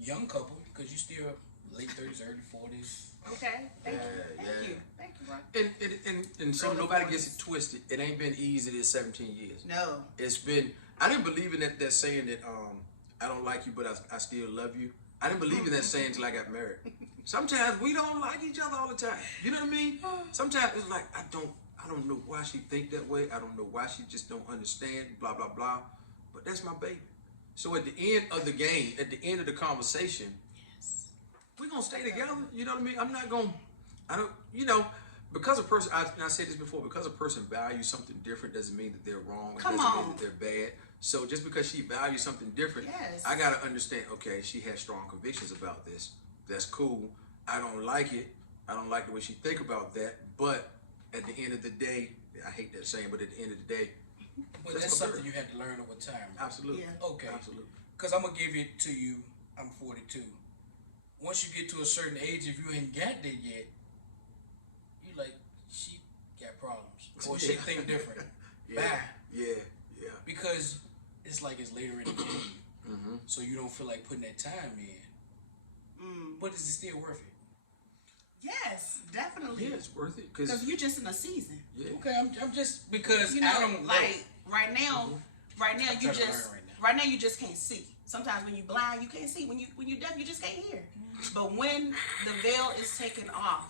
young couple, because you still late 30s, early 40s. Okay, thank you, bro. And so nobody gets it twisted. It ain't been easy this 17 years. No. It's been, I didn't believe in that saying that I don't like you, but I still love you. I didn't believe in that saying until I got married. Sometimes we don't like each other all the time. You know what I mean? Sometimes it's like, I don't know why she think that way. I don't know why she just don't understand, blah, blah, blah. But that's my baby. So at the end of the game, at the end of the conversation, we're going to stay together. You know what I mean? I'm not going to, because a person, I said this before, because a person values something different doesn't mean that they're wrong. It doesn't mean that they're bad. So just because she values something different, I got to understand, okay, she has strong convictions about this. That's cool. I don't like it. I don't like the way she think about that. But at the end of the day, I hate that saying, but at the end of the day, but that's something you have to learn over time. Right? Absolutely. Yeah. Okay. Absolutely. Because I'm going to give it to you. I'm 42. Once you get to a certain age, if you ain't got there yet, you like, she got problems. Or she think different. Yeah. Bye. Yeah. Because it's like it's later in the game. So you don't feel like putting that time in. But is it still worth it? Yes, definitely. Yeah, it's worth it. Because you're just in a season. Yeah. Okay, I'm just, because I don't like, right now you just can't see. Sometimes when you're blind, you can't see. When you're deaf, you just can't hear. But when the veil is taken off,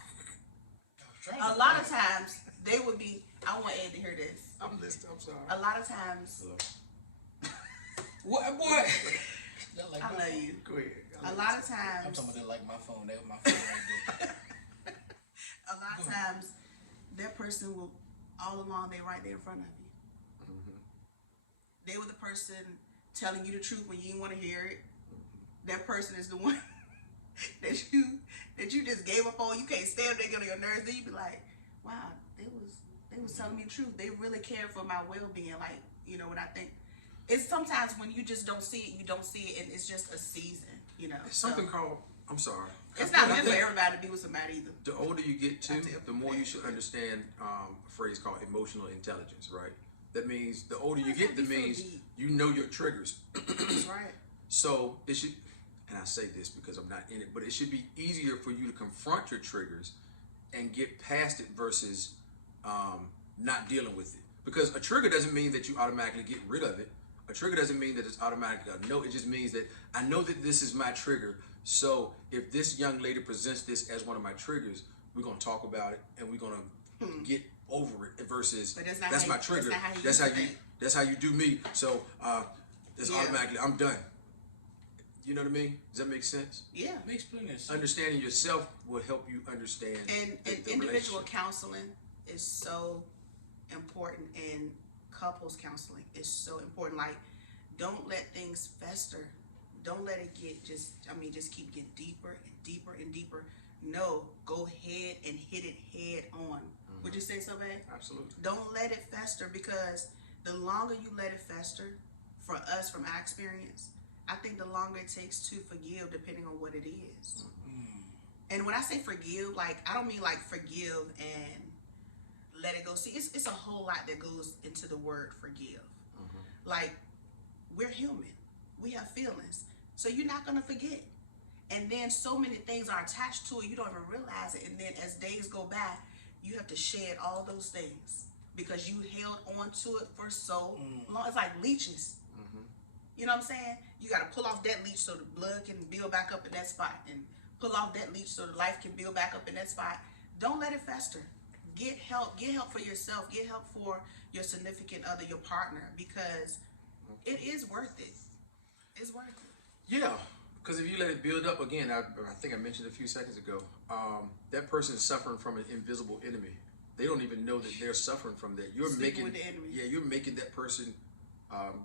a lot of times they would be. I want Ed to hear this. I'm listening. I'm sorry. A lot of times. What boy? I love you. Go ahead. A lot of times. I'm talking about like my phone. That was my phone right there. A lot of times, that person will all along they right there in front of you. They were the person telling you the truth when you didn't want to hear it. That person is the one that you just gave up on. You can't stand, they get on your nerves. Then you be like, wow, they was telling me the truth. They really cared for my well-being. Like, what I think. It's sometimes when you just don't see it, you don't see it, and it's just a season, It's something called, I'm sorry. It's not meant for everybody to be with somebody either. The older you get to, the more you should understand a phrase called emotional intelligence, right? That means the older you get, that means you know your triggers. That's right. So it should, and I say this because I'm not in it, but it should be easier for you to confront your triggers and get past it versus not dealing with it. Because a trigger doesn't mean that you automatically get rid of it. A trigger doesn't mean that it's automatically a no. It just means that I know that this is my trigger. So if this young lady presents this as one of my triggers, we're going to talk about it and we're going to get over it versus that's my trigger. That's how you do me. So it's automatically, I'm done. You know what I mean? Does that make sense? Yeah. Makes plenty of sense. Understanding yourself will help you understand. And individual counseling is so important, and couples counseling is so important. Like, don't let things fester. Don't let it get just keep getting deeper and deeper and deeper. No, go ahead and hit it head on. Would you say so, babe? Absolutely. Don't let it fester, because the longer you let it fester, for us, from our experience, I think the longer it takes to forgive, depending on what it is. And when I say forgive, like, I don't mean like forgive and let it go. See, it's a whole lot that goes into the word forgive. Like, we're human. We have feelings. So you're not going to forget. And then so many things are attached to it, you don't even realize it. And then as days go by, you have to shed all those things because you held on to it for so long. It's like leeches. You know what I'm saying? You got to pull off that leech so the blood can build back up in that spot, and pull off that leech so the life can build back up in that spot. Don't let it fester. Get help. Get help for yourself. Get help for your significant other, your partner, because it is worth it. It's worth it. Yeah, because if you let it build up, again, I think I mentioned a few seconds ago, that person is suffering from an invisible enemy. They don't even know that they're suffering from that. You're Sleeping with the enemy. you're making that person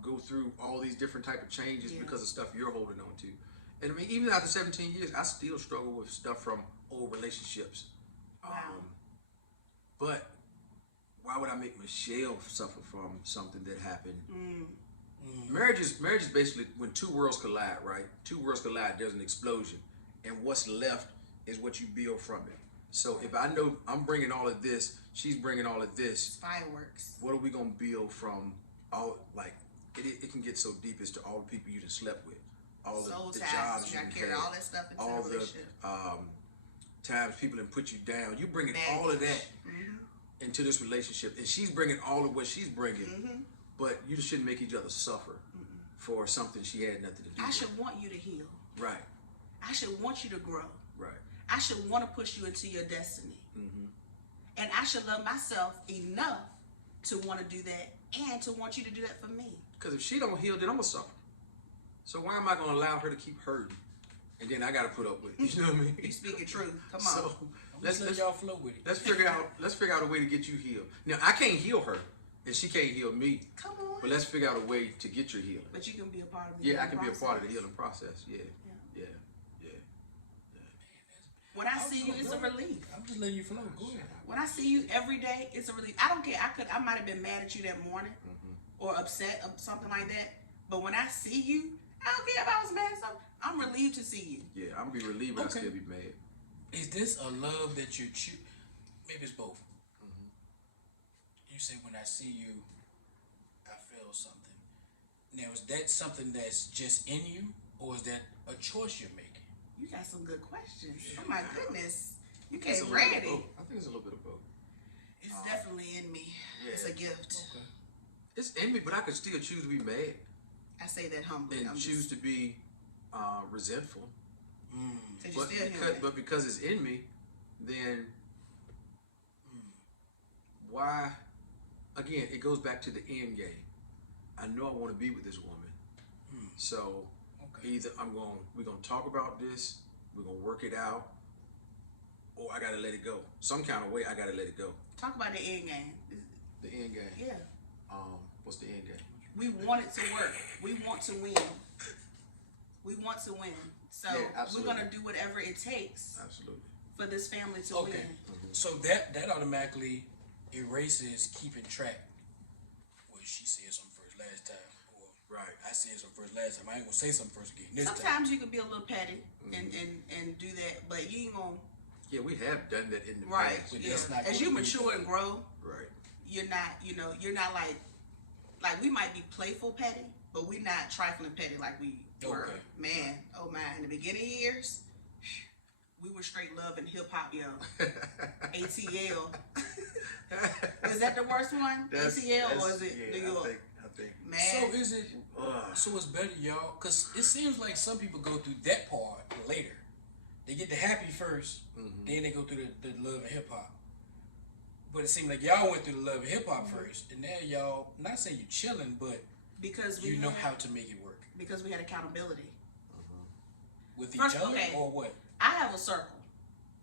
go through all these different type of changes because of stuff you're holding on to. And I mean, even after 17 years, I still struggle with stuff from old relationships. Wow. But why would I make Michelle suffer from something that happened? Marriage is basically when two worlds collide, right? Two worlds collide, there's an explosion. And what's left is what you build from it. So if I know I'm bringing all of this, she's bringing all of this. Fireworks. What are we going to build from all, like, it can get so deep as to all the people you just slept with. all soul the ties. jobs You gotta carry had, all that stuff into all the the relationship. times people have put you down. You bringing Baggage. all of that into this relationship, and she's bringing all of what she's bringing. But you shouldn't make each other suffer for something she had nothing to do I with. should want you to heal. Right, I should want you to grow. right. I should want to push you into your destiny. And I should love myself enough to want to do that and to want you to do that for me. Because if she don't heal, then I'm gonna suffer. So why am I gonna allow her to keep hurting, and then I gotta put up with it? You know what I mean? You speaking truth. Come on. So let's y'all flow with it. let's figure out a way to get you healed. Now I can't heal her, and she can't heal me. Come on. But let's figure out a way to get your healing. But you can be a part of the Yeah, I healing can be a part of the process. healing process. Yeah. When I see you, it's a relief. I'm just letting you flow. Go ahead. When I see you every day, it's a relief. I don't care. I might have been mad at you that morning or upset or something like that. But when I see you, I don't care if I was mad or something. I'm relieved to see you. Yeah, I'm gonna be relieved, but Okay. I still be mad. Is this a love that you choose? Maybe it's both. You say, when I see you, I feel something. Now, is that something that's just in you, or is that a choice you're making? You got some good questions. Oh my goodness. You It's a came little bit of ready. both. I think it's a little bit of both. It's definitely in me. Yeah. It's a gift. Okay. It's in me, but I could still choose to be mad I say that humbly. and choose to be resentful. Because But you're still because, human. but because it's in me, then why? Again, it goes back to the end game. I know I want to be with this woman, so either we're gonna talk about this, we're gonna work it out, or I gotta let it go. Some kind of way, I gotta let it go. Talk about the end game. The end game. Yeah. What's the end game? We want it to work. We want to win. We want to win. So Yeah, we're absolutely. gonna do whatever it takes Absolutely. for this family to Okay. win. So that automatically erases keeping track. Well, she said something first last time, or Right. I said something first last time. I ain't gonna say something first again this time. Sometimes you can be a little petty and do that, but you ain't gonna. Yeah, we have done that in the Right. past. But Yeah. that's not As you gonna be mature and grow, Right. you're not. You're not like we might be playful petty, but we're not trifling petty like we were. Okay. Man, oh man, in the beginning years, we were straight love and hip hop, yo. ATL. Is that the worst one? ATL or is it yeah, New York? I think. Man, So is it? So it's better, y'all, because it seems like some people go through that part later. They get the happy first, then they go through the love and hip hop. But it seems like y'all went through the love and hip hop first, and now y'all, not saying you're chilling, but because we you know had, how to make it work because we had accountability. with First, each other, okay. or what? I have a circle,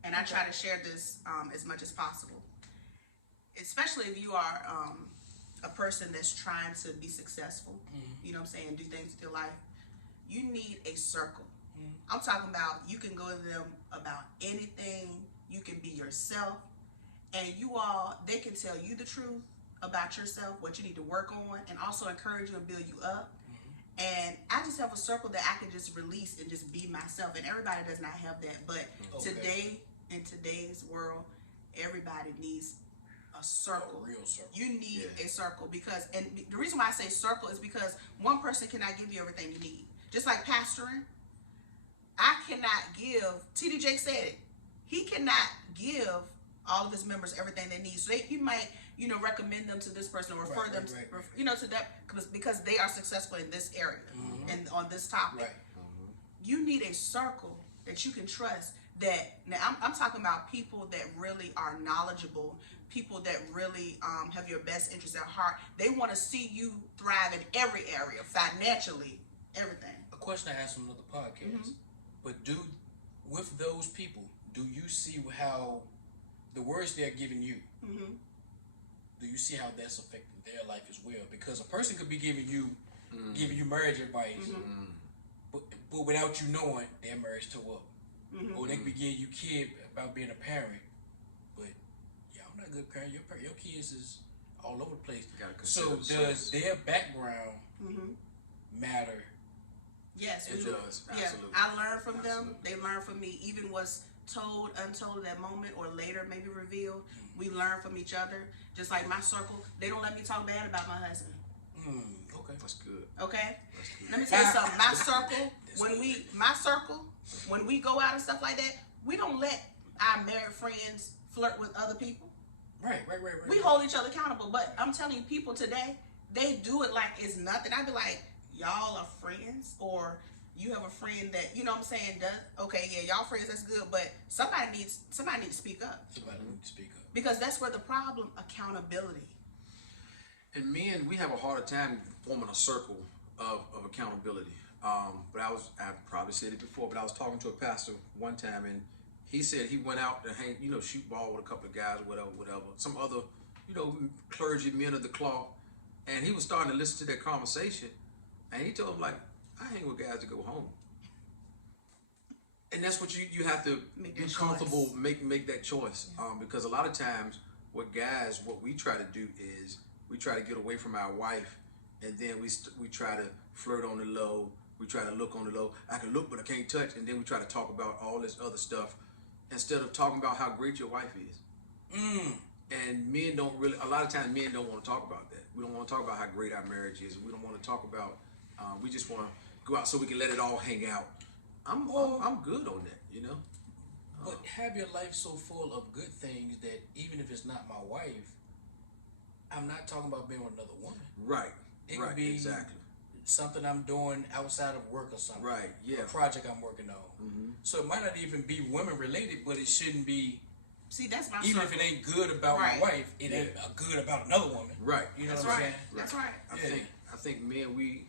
and I try to share this as much as possible. Especially if you are a person that's trying to be successful, you know what I'm saying, do things with your life. You need a circle. I'm talking about you can go to them about anything. You can be yourself, and they can tell you the truth about yourself, what you need to work on, and also encourage you and build you up. And I just have a circle that I can just release and just be myself. And everybody does not have that. But today, in today's world, everybody needs a circle. A real circle. You need a circle and the reason why I say circle is because one person cannot give you everything you need. Just like pastoring, I cannot give, TD Jake said it, he cannot give all of his members everything they need. So he might, recommend them to this person or refer them, to that because they are successful in this area and on this topic. Right. You need a circle that you can trust. Now I'm talking about people that really are knowledgeable, people that really have your best interest at heart. They want to see you thrive in every area, financially, everything. A question I asked on another podcast, but with those people, do you see how the words they're giving you, do you see how that's affecting their life as well? Because a person could be giving you marriage advice, but without you knowing, their marriage tore up. Or they could be giving you kid about being a parent, but y'all not a good parent. Your kids is all over the place. So does their background matter? Yes, It does. Yeah, Absolutely. I learn from them. They learn from me. Even what's told, untold at that moment, or later maybe revealed. We learn from each other. Just like my circle, they don't let me talk bad about my husband. Okay. That's good. Okay? That's good. Let me tell you something. My circle my circle, when we go out and stuff like that, we don't let our married friends flirt with other people. Right. We hold each other accountable, but I'm telling you, people today, they do it like it's nothing. I'd be like, y'all are friends, or you have a friend that, you know what I'm saying, okay, yeah, y'all friends, that's good, but somebody needs to speak up. Somebody needs to speak up. Because that's where the problem, accountability. And men, we have a harder time forming a circle of accountability. But I probably said it before, but I was talking to a pastor one time, and he said he went out to hang, shoot ball with a couple of guys, whatever. Some other, clergy men of the cloth. And he was starting to listen to their conversation. And he told them, like, I hang with guys to go home. And that's what you have to be comfortable, make that choice. Because a lot of times what we try to do is we try to get away from our wife, and then we try to flirt on the low. We try to look on the low. I can look, but I can't touch. And then we try to talk about all this other stuff instead of talking about how great your wife is. And men a lot of times men don't want to talk about that. We don't want to talk about how great our marriage is. We don't want to talk about, we just want to go out so we can let it all hang out. I'm good on that, But have your life so full of good things that even if it's not my wife, I'm not talking about being with another woman. Right. It could be exactly something I'm doing outside of work or something. Right. Yeah. A project I'm working on. So it might not even be women related, but it shouldn't be. See, that's my even circle. if it ain't good about my wife, it ain't good about another woman. Right. You know that's what I'm right. saying? That's right. I think men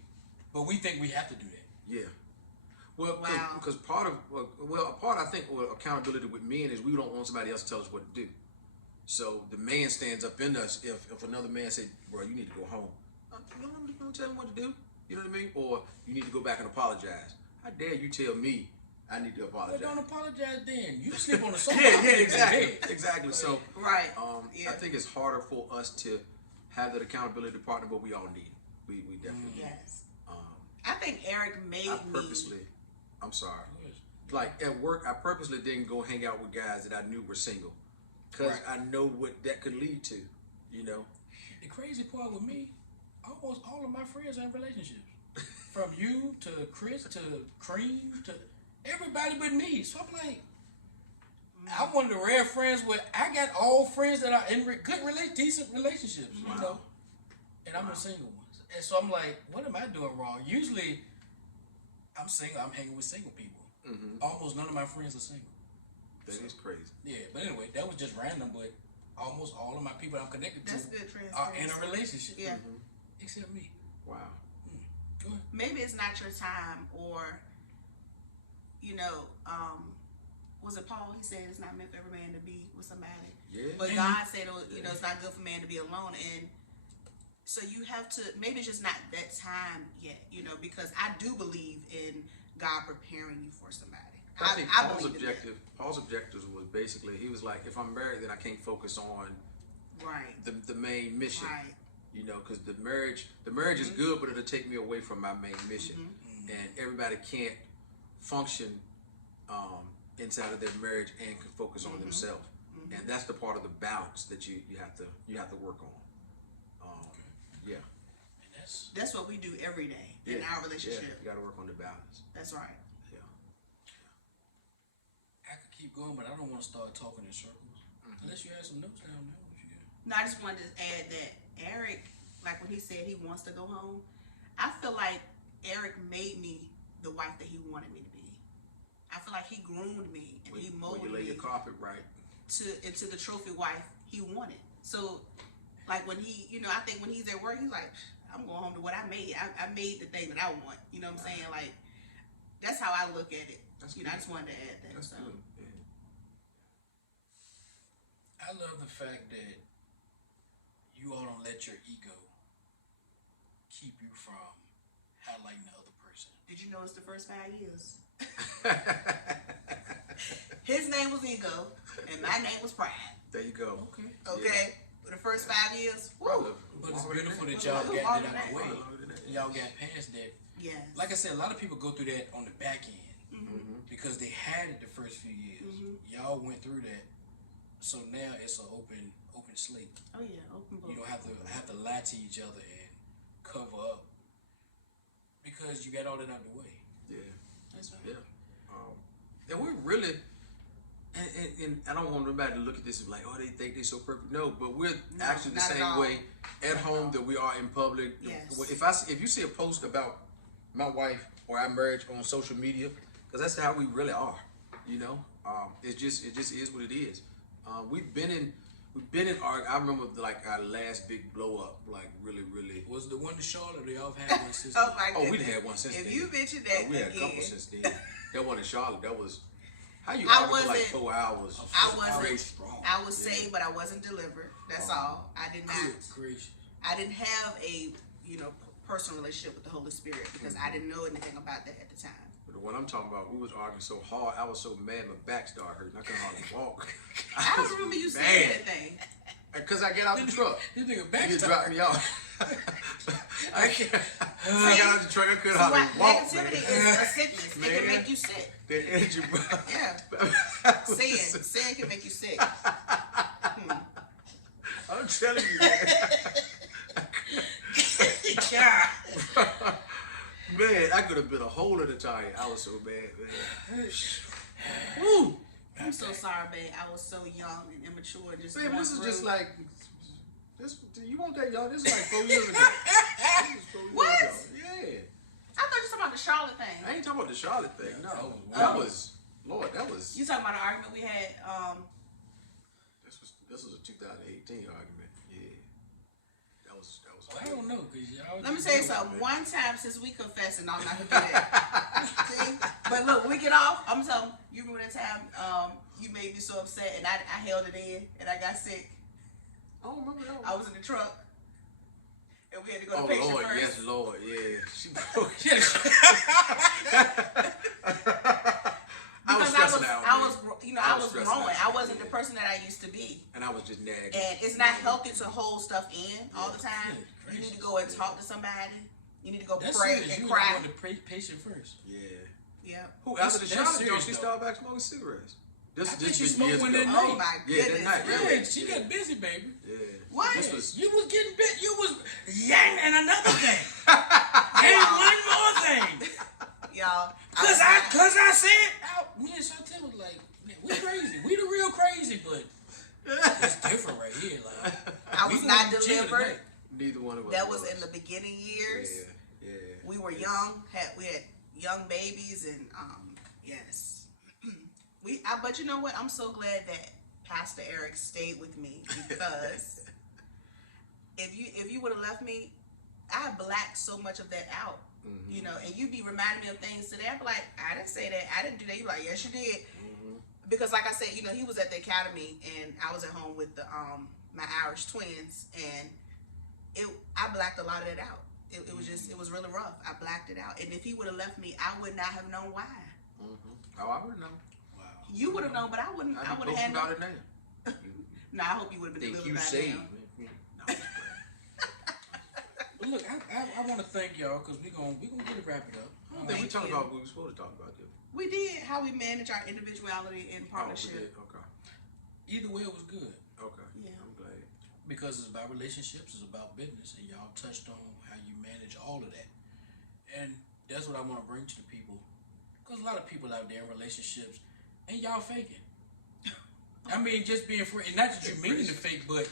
but we think we have to do that. Yeah. Well, because part of I think accountability with men is we don't want somebody else to tell us what to do. So the man stands up in us if another man say, "Bro, you need to go home." You don't tell him what to do. You know what I mean? Or you need to go back and apologize. How dare you tell me I need to apologize? Well, don't apologize then. You sleep on the sofa. Exactly. So right. I think it's harder for us to have that accountability partner, but we all need it. We definitely need it. Yes. I think Eric I'm sorry. Like at work, I purposely didn't go hang out with guys that I knew were single, because I know what that could lead to. The crazy part with me, almost all of my friends are in relationships. From you to Chris to Cream to everybody but me. So I'm like, I'm one of the rare friends where I got all friends that are in decent relationships, and I'm the single ones. And so I'm like, what am I doing wrong? Usually, I'm single. I'm hanging with single people. Almost none of my friends are single. That is crazy. Yeah, but anyway, that was just random. But almost all of my people I'm connected to are in a relationship. Yeah. Except me. Wow. Go ahead. Maybe it's not your time, or was it Paul? He said it's not meant for every man to be with somebody. Yeah. But God said, it's not good for man to be alone, and so you have to. Maybe it's just not that time yet, because I do believe in God preparing you for somebody. I think Paul's objective was basically, he was like, if I'm married, then I can't focus on the main mission. Right. Because the marriage is good, but it'll take me away from my main mission. And everybody can't function inside of their marriage and can focus on themselves. And that's the part of the balance that you have to work on. Yeah. And that's what we do every day in our relationship. Yeah, you got to work on the balance. That's right. Yeah. I could keep going, but I don't want to start talking in circles. Unless you have some notes down there. What you got? No, I just wanted to add that Eric, like when he said he wants to go home, I feel like Eric made me the wife that he wanted me to be. I feel like he groomed me and he molded when you lay your carpet right into the trophy wife he wanted. So, like when he, I think when he's at work, he's like, I'm going home to what I made. I made the thing that I want. You know what I'm saying? Like, that's how I look at it. That's I just wanted to add that. That's good. Yeah. I love the fact that you all don't let your ego keep you from highlighting the other person. Did you know it's the first 5 years? His name was Ego, and my name was Pride. There you go. Okay. Okay? For the first 5 years, woo! But it's beautiful that y'all got that out of the way. Yeah. Y'all got past that. Yes. Like I said, a lot of people go through that on the back end because they had it the first few years. Y'all went through that, so now it's an open slate. Oh yeah, open book. You don't have to lie to each other and cover up because you got all that out of the way. Yeah. That's right. Yeah. And we're really, and I don't want nobody to look at this and be like, oh, they think they're so perfect. No, but we're actually the not at same all. way at home that we are in public. Yes. If you see a post about my wife or our marriage on social media, because that's how we really are, you know. It just is what it is. We've been in I remember like our last big blow up, like really. Was the one to Charlotte? They all had one since. Oh my goodness. Oh, we'd had one since then. If you mentioned that we had again. a couple since then. That one in Charlotte, that was how you I argue for like wasn't- 4 hours. Very wasn't. strong. I was saved, but I wasn't delivered. That's all. I did not. Good gracious. I didn't have a personal relationship with the Holy Spirit because I didn't know anything about that at the time. But the one I'm talking about, we was arguing so hard, I was so mad my back started hurting. I couldn't hardly walk. I don't remember you saying anything. Because I get out the truck. This nigga back You started. dropped me off. I got out the truck, I couldn't hardly walk, Negativity man. is a sickness. It can make you sick. The energy, Yeah. Sin can make you sick. I'm telling you, man. Man, I could have been a hole in the tire. I was so bad, man. Woo! I'm so sorry, babe. I was so young and immature. Just Man, this is going just through. like this. You want that, y'all? This is like 4 years ago. This is 4 years What? ago. Yeah. I thought you were talking about the Charlotte thing. I ain't talking about the Charlotte thing. No, Oh. that was Lord. That was You talking about the argument we had? this was a 2018 argument. Yeah. That was. I don't know, cause y'all. Let me tell you something. One time since we confessed, and I'm not gonna do that. See? But look, when we get off, I'm telling you, remember that time you made me so upset, and I held it in, and I got sick. I don't remember that. I was in the truck, and we had to go to Oh patient Lord, first. yes, Lord, yeah. She broke. Because stressing out, I man. was stressing growing. out, I wasn't yeah. the person that I used to be. And I was just nagging. And it's not healthy to hold stuff in all the time. Good You need to go and talk to somebody. You need to go That's pray serious. and You cry. want the patient first. Yeah. Yeah. Who That's- after the that's shot, serious, she though. started back smoking cigarettes. I think she been smoked years one ago. that Oh night. my Yeah, goodness. that night. Really? Yeah, she got busy, baby. Yeah. What? This was You was getting bit. You was yang and another thing. And one more thing. Y'all. Cause I said, me and Chantel was like, man, we crazy. We the real crazy, but it's different right here. Like, I we was gonna not be chill delivered. tonight. neither one of us. That was in the beginning years. Yeah. We were young. We had young babies, and yes. But you know what? I'm so glad that Pastor Eric stayed with me because if you would have left me, I blacked so much of that out. Mm-hmm. You know, and you'd be reminding me of things today. I'm like, I didn't say that. I didn't do that. You're like, yes, you did. Mm-hmm. Because like I said, you know, he was at the academy and I was at home with the my Irish twins, and I blacked a lot of it out. It was really rough. I blacked it out. And if he would have left me, I would not have known why. Mm-hmm. Oh, I would know. Wow. You would have known, but I wouldn't. I would have had no. about it now. No, I hope you would have been Think delivered you by saved now. me. No, I'm just playing. But look, I want to thank y'all because we're gonna get it wrap it up. I don't think we talked about what we were supposed to talk about, did we? We did how we manage our individuality and Oh, we partnership. did? Okay. Either way, it was good Okay. Yeah. I'm glad. because it's about relationships, it's about business, and y'all touched on how you manage all of that. And that's what I want to bring to the people, because a lot of people out there in relationships, and y'all faking. I mean, just being free, and not that you meaning to fake, but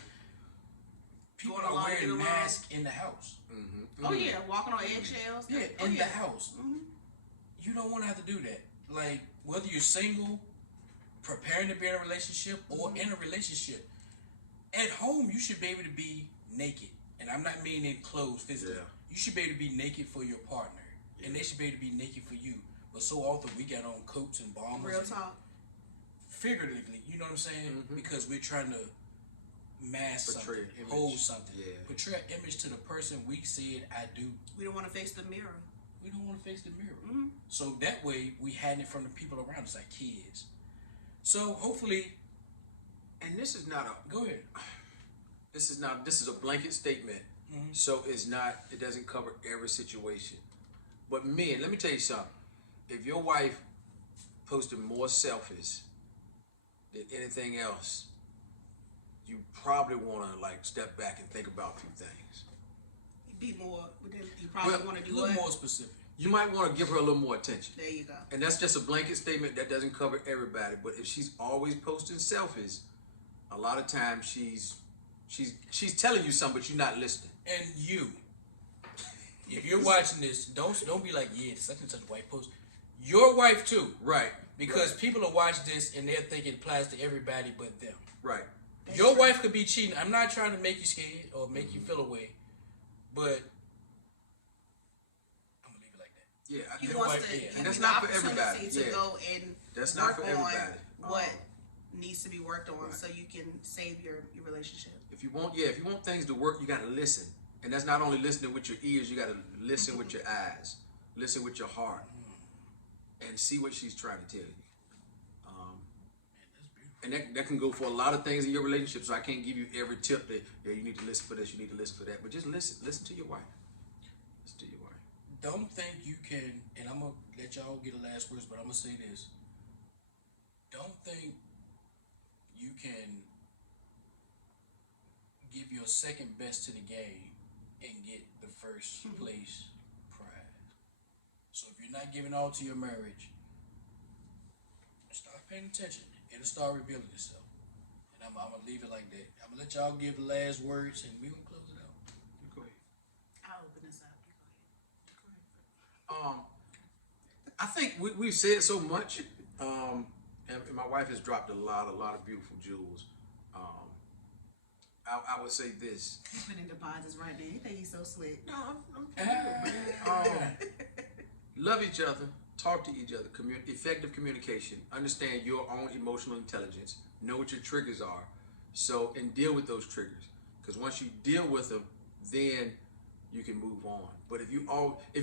people Going are along, wearing get along. masks in the house. Mm-hmm. Oh yeah, walking on eggshells. Yeah, Oh, in yeah. the house. Mhm. You don't want to have to do that. Like, whether you're single, preparing to be in a relationship, or in a relationship, at home you should be able to be naked. And I'm not meaning clothes physically. Yeah. You should be able to be naked for your partner, and they should be able to be naked for you. But so often we got on coats and bombers. Real and talk. figuratively, you know what I'm saying? Mhm. Because we're trying to mask Portray something, an image. hold something, Yeah. portray an image to the person we said I do. We don't want to face the mirror. We don't want to face the mirror. Mhm. So that way we hide it from the people around us, like kids. So hopefully, And this is not a go ahead. this is a blanket statement. Mhm. So it doesn't cover every situation. But men, let me tell you something. If your wife posted more selfies than anything else, you probably want to like step back and think about a few things. Be more. You probably Well, want to A do little what? more specific. you might want to give her a little more attention. There you go. And that's just a blanket statement that doesn't cover everybody. But if she's always posting selfies, a lot of times she's telling you something, but you're not listening. And you, if you're watching this, don't be like, yeah, such and such white post. Your wife too, Right? because people will watch this and they'll think it applies to everybody but them. Right. Your wife could be cheating. I'm not trying to make you scared or make you feel away, but I'm gonna leave it like that. Yeah. He Your wants wife, to yeah. give And that's you not the for everybody. opportunity to Yeah. go and That's not work for on everybody. what needs to be worked on Right. so you can save your relationship. If you want things to work, you got to listen. And that's not only listening with your ears, you got to listen with your eyes, listen with your heart, and see what she's trying to tell you. And that can go for a lot of things in your relationship. So I can't give you every tip that you need to listen for this, you need to listen for that. But just listen to your wife. Listen to your wife. Don't think you can, and I'm gonna let y'all get the last words, but I'm gonna say this. Don't think you can give your second best to the game and get the first place prize. So if you're not giving all to your marriage, start paying attention. It'll start revealing itself. And I'm gonna leave it like that. I'm gonna let y'all give the last words and we're gonna close it out. Go ahead. I'll open this up. You go ahead. I think we've said so much, and my wife has dropped a lot of beautiful jewels. I would say this. He's putting deposits right now. You think he's so slick? No, love each other, talk to each other, effective communication, understand your own emotional intelligence, know what your triggers are, and deal with those triggers. Because once you deal with them, then you can move on. But if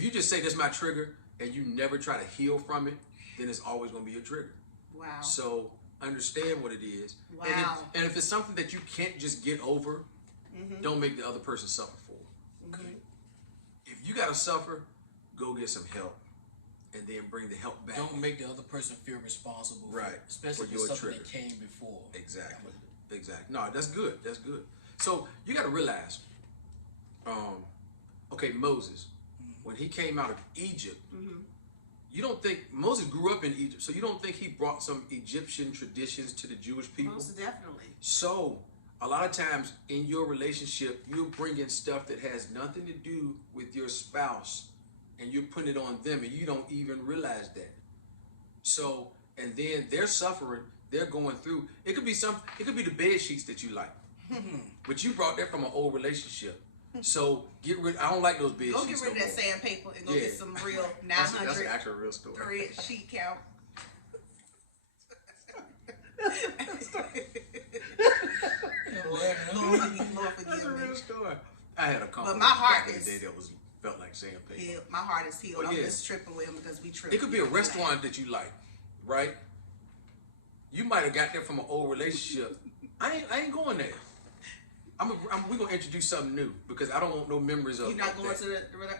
you just say this is my trigger and you never try to heal from it, then it's always going to be a trigger. Wow. So understand what it is. Wow. And if it's something that you can't just get over, don't make the other person suffer for it. Okay. If you got to suffer, go get some help. And then bring the help back. Don't make the other person feel responsible, Right. Especially For if your it's something trigger. that came before. Exactly. No, that's good. That's good. So you got to realize, okay, Moses, when he came out of Egypt, you don't think Moses grew up in Egypt, so you don't think he brought some Egyptian traditions to the Jewish people? Most definitely. So a lot of times in your relationship, you're bringing stuff that has nothing to do with your spouse, and you're putting it on them, and you don't even realize that. So, and then they're suffering, they're going through. It could be the bed sheets that you like, but you brought that from an old relationship. So get rid. I don't like those bed Go sheets. get rid of that sandpaper and go get some real 900 That's an actual real story. thread sheet count. Lord That's forgive a me. real story. I had a compliment But my heart back in is- the day that felt like sandpaper. Healed. My heart is healed. Well, I'm yeah. just tripping with him because we tripped. It could be a restaurant that you like, right? You might have got that from an old relationship. I ain't going there. We're gonna introduce something new because I don't want no memories of. You're not going that. to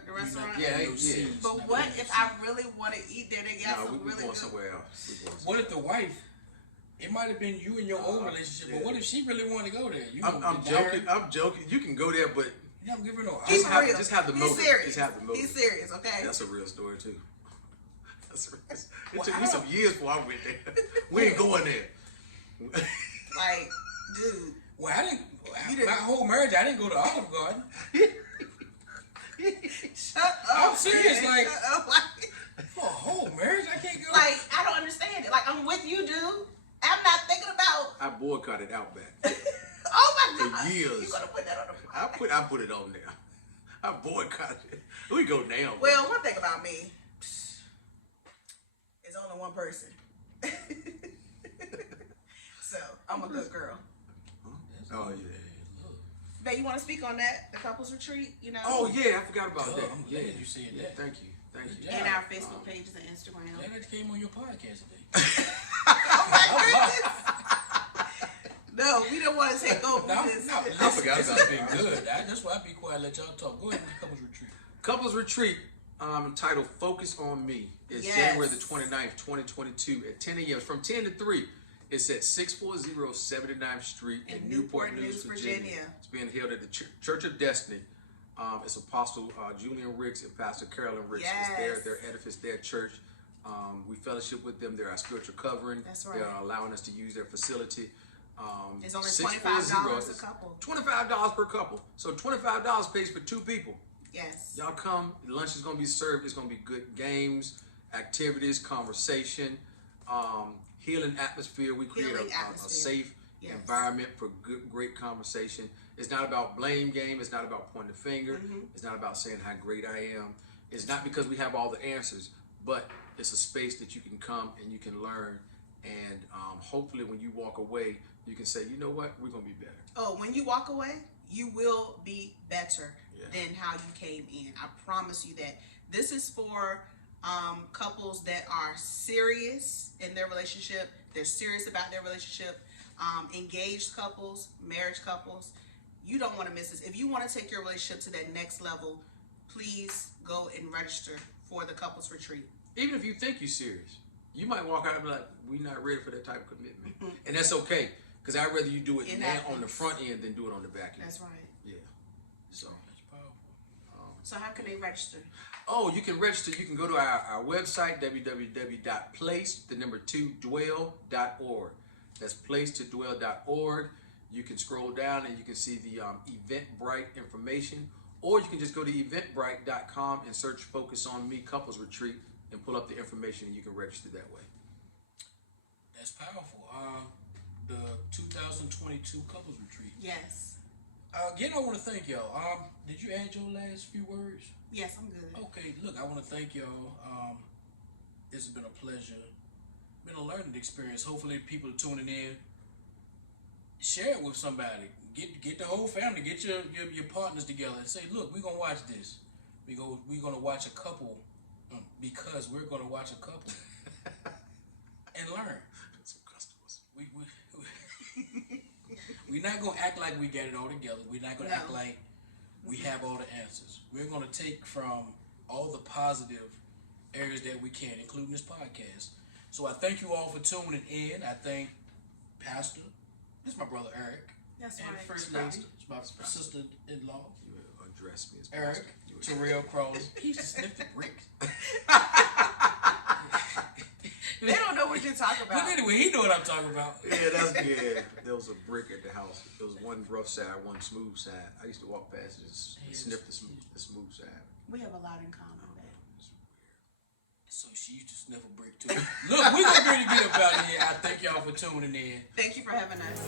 the restaurant? Yeah, No yeah. seeds, But not what no if I seeds. really want to eat there? They got No, some we're really going good. somewhere else. What if the wife? It might have been you in your old relationship, but what if she really wanted to go there? You I'm gonna deny her? joking. I'm joking. You can go there, but You don't give her no He's option. real. just have the He's motive. serious. Just have the motive. He's serious, okay? that's a real story too. It Well, took I me don't- some years before I went there. We ain't going there. Like, dude. Well, I didn't. You didn't- My whole marriage, I didn't go to Olive Garden. Shut up. I'm serious, man. like- Shut up, like, For a whole marriage, I can't go. like, I don't understand it. Like, I'm with you, dude. I'm not thinking about. I boycotted Outback. Oh my For God. years. You gonna put that on the I put it on there. I boycotted it. We go now. Well, one thing about me, it's only one person. So I'm a good girl. Oh yeah. Babe, you want to speak on that? The couples retreat, you know? Oh yeah, I forgot about Duh, that. I'm Yeah, glad you said yeah. that. Thank you. Yeah. And our Facebook pages and Instagram. Glad that came on your podcast today. Oh my goodness! No, we don't want to take over No, this. no, I forgot this about has that. been good. That's why I be quiet. Let y'all talk. Go ahead and couples retreat. Couples retreat entitled "Focus on Me" is Yes. January the 29th, 2022 at 10 a.m. from 10 to 3. It's at 640 79th Street in In Newport Newport News, News, Virginia. Virginia. It's being held at the Church of Destiny. It's Apostle Julian Riggs and Pastor Carolyn Riggs. Yes. It's their edifice, their church. We fellowship with them. They're our spiritual covering. That's right. They're allowing us to use their facility. It's only $25 a couple. $25 per couple. So $25 pays for 2 people. Yes. Y'all come. Lunch is going to be served. It's going to be good games, activities, conversation, healing atmosphere. We create a safe environment for good, great conversation. It's not about blame game. It's not about pointing the finger. It's not about saying how great I am. It's not because we have all the answers, but it's a space that you can come and you can learn. And hopefully when you walk away, you can say, you know what, we're going to be better. Oh, when you walk away, you will be better than how you came in. I promise you that. This is for couples that are serious in their relationship. They're serious about their relationship. Engaged couples, marriage couples. You don't want to miss this. If you want to take your relationship to that next level, please go and register for the couples retreat. Even if you think you're serious, you might walk out and be like, we're not ready for that type of commitment. And that's okay, because I'd rather you do it now on the front end than do it on the back end. That's right. Yeah. So That's powerful. So how can they register? Oh, you can register. You can go to our website, www.placetodwell.org. That's placetodwell.org. You can scroll down and you can see the Eventbrite information, or you can just go to eventbrite.com and search Focus on Me Couples Retreat and pull up the information, and you can register that way. That's powerful. The 2022 Couples Retreat. Yes. Again, I want to thank y'all. Did you add your last few words? Yes, I'm good. Okay, look, I want to thank y'all. This has been a pleasure. Been a learning experience. Hopefully people are tuning in. Share it with somebody. Get the whole family. Get your partners together and say, look, we're going to watch this. We're going to watch a couple because we're going to watch a couple and learn. Some customers. We're not going to act like we got it all together. We're not going to act like we have all the answers. We're going to take from all the positive areas that we can, including this podcast. So I thank you all for tuning in. I thank Pastor. This is my brother Eric. That's and right. First Lady. It's my sister-in-law. You address me as Eric Terrell Crawley. He used to sniff the bricks. They don't know what you're talking about. But anyway, he know what I'm talking about. Yeah, there was a brick at the house. There was one rough side, one smooth side. I used to walk past and just sniff the smooth side. We have a lot in common. So she used to sniff a brick too. Look, we're going to get up out of here. I thank y'all for tuning in. Thank you for having us.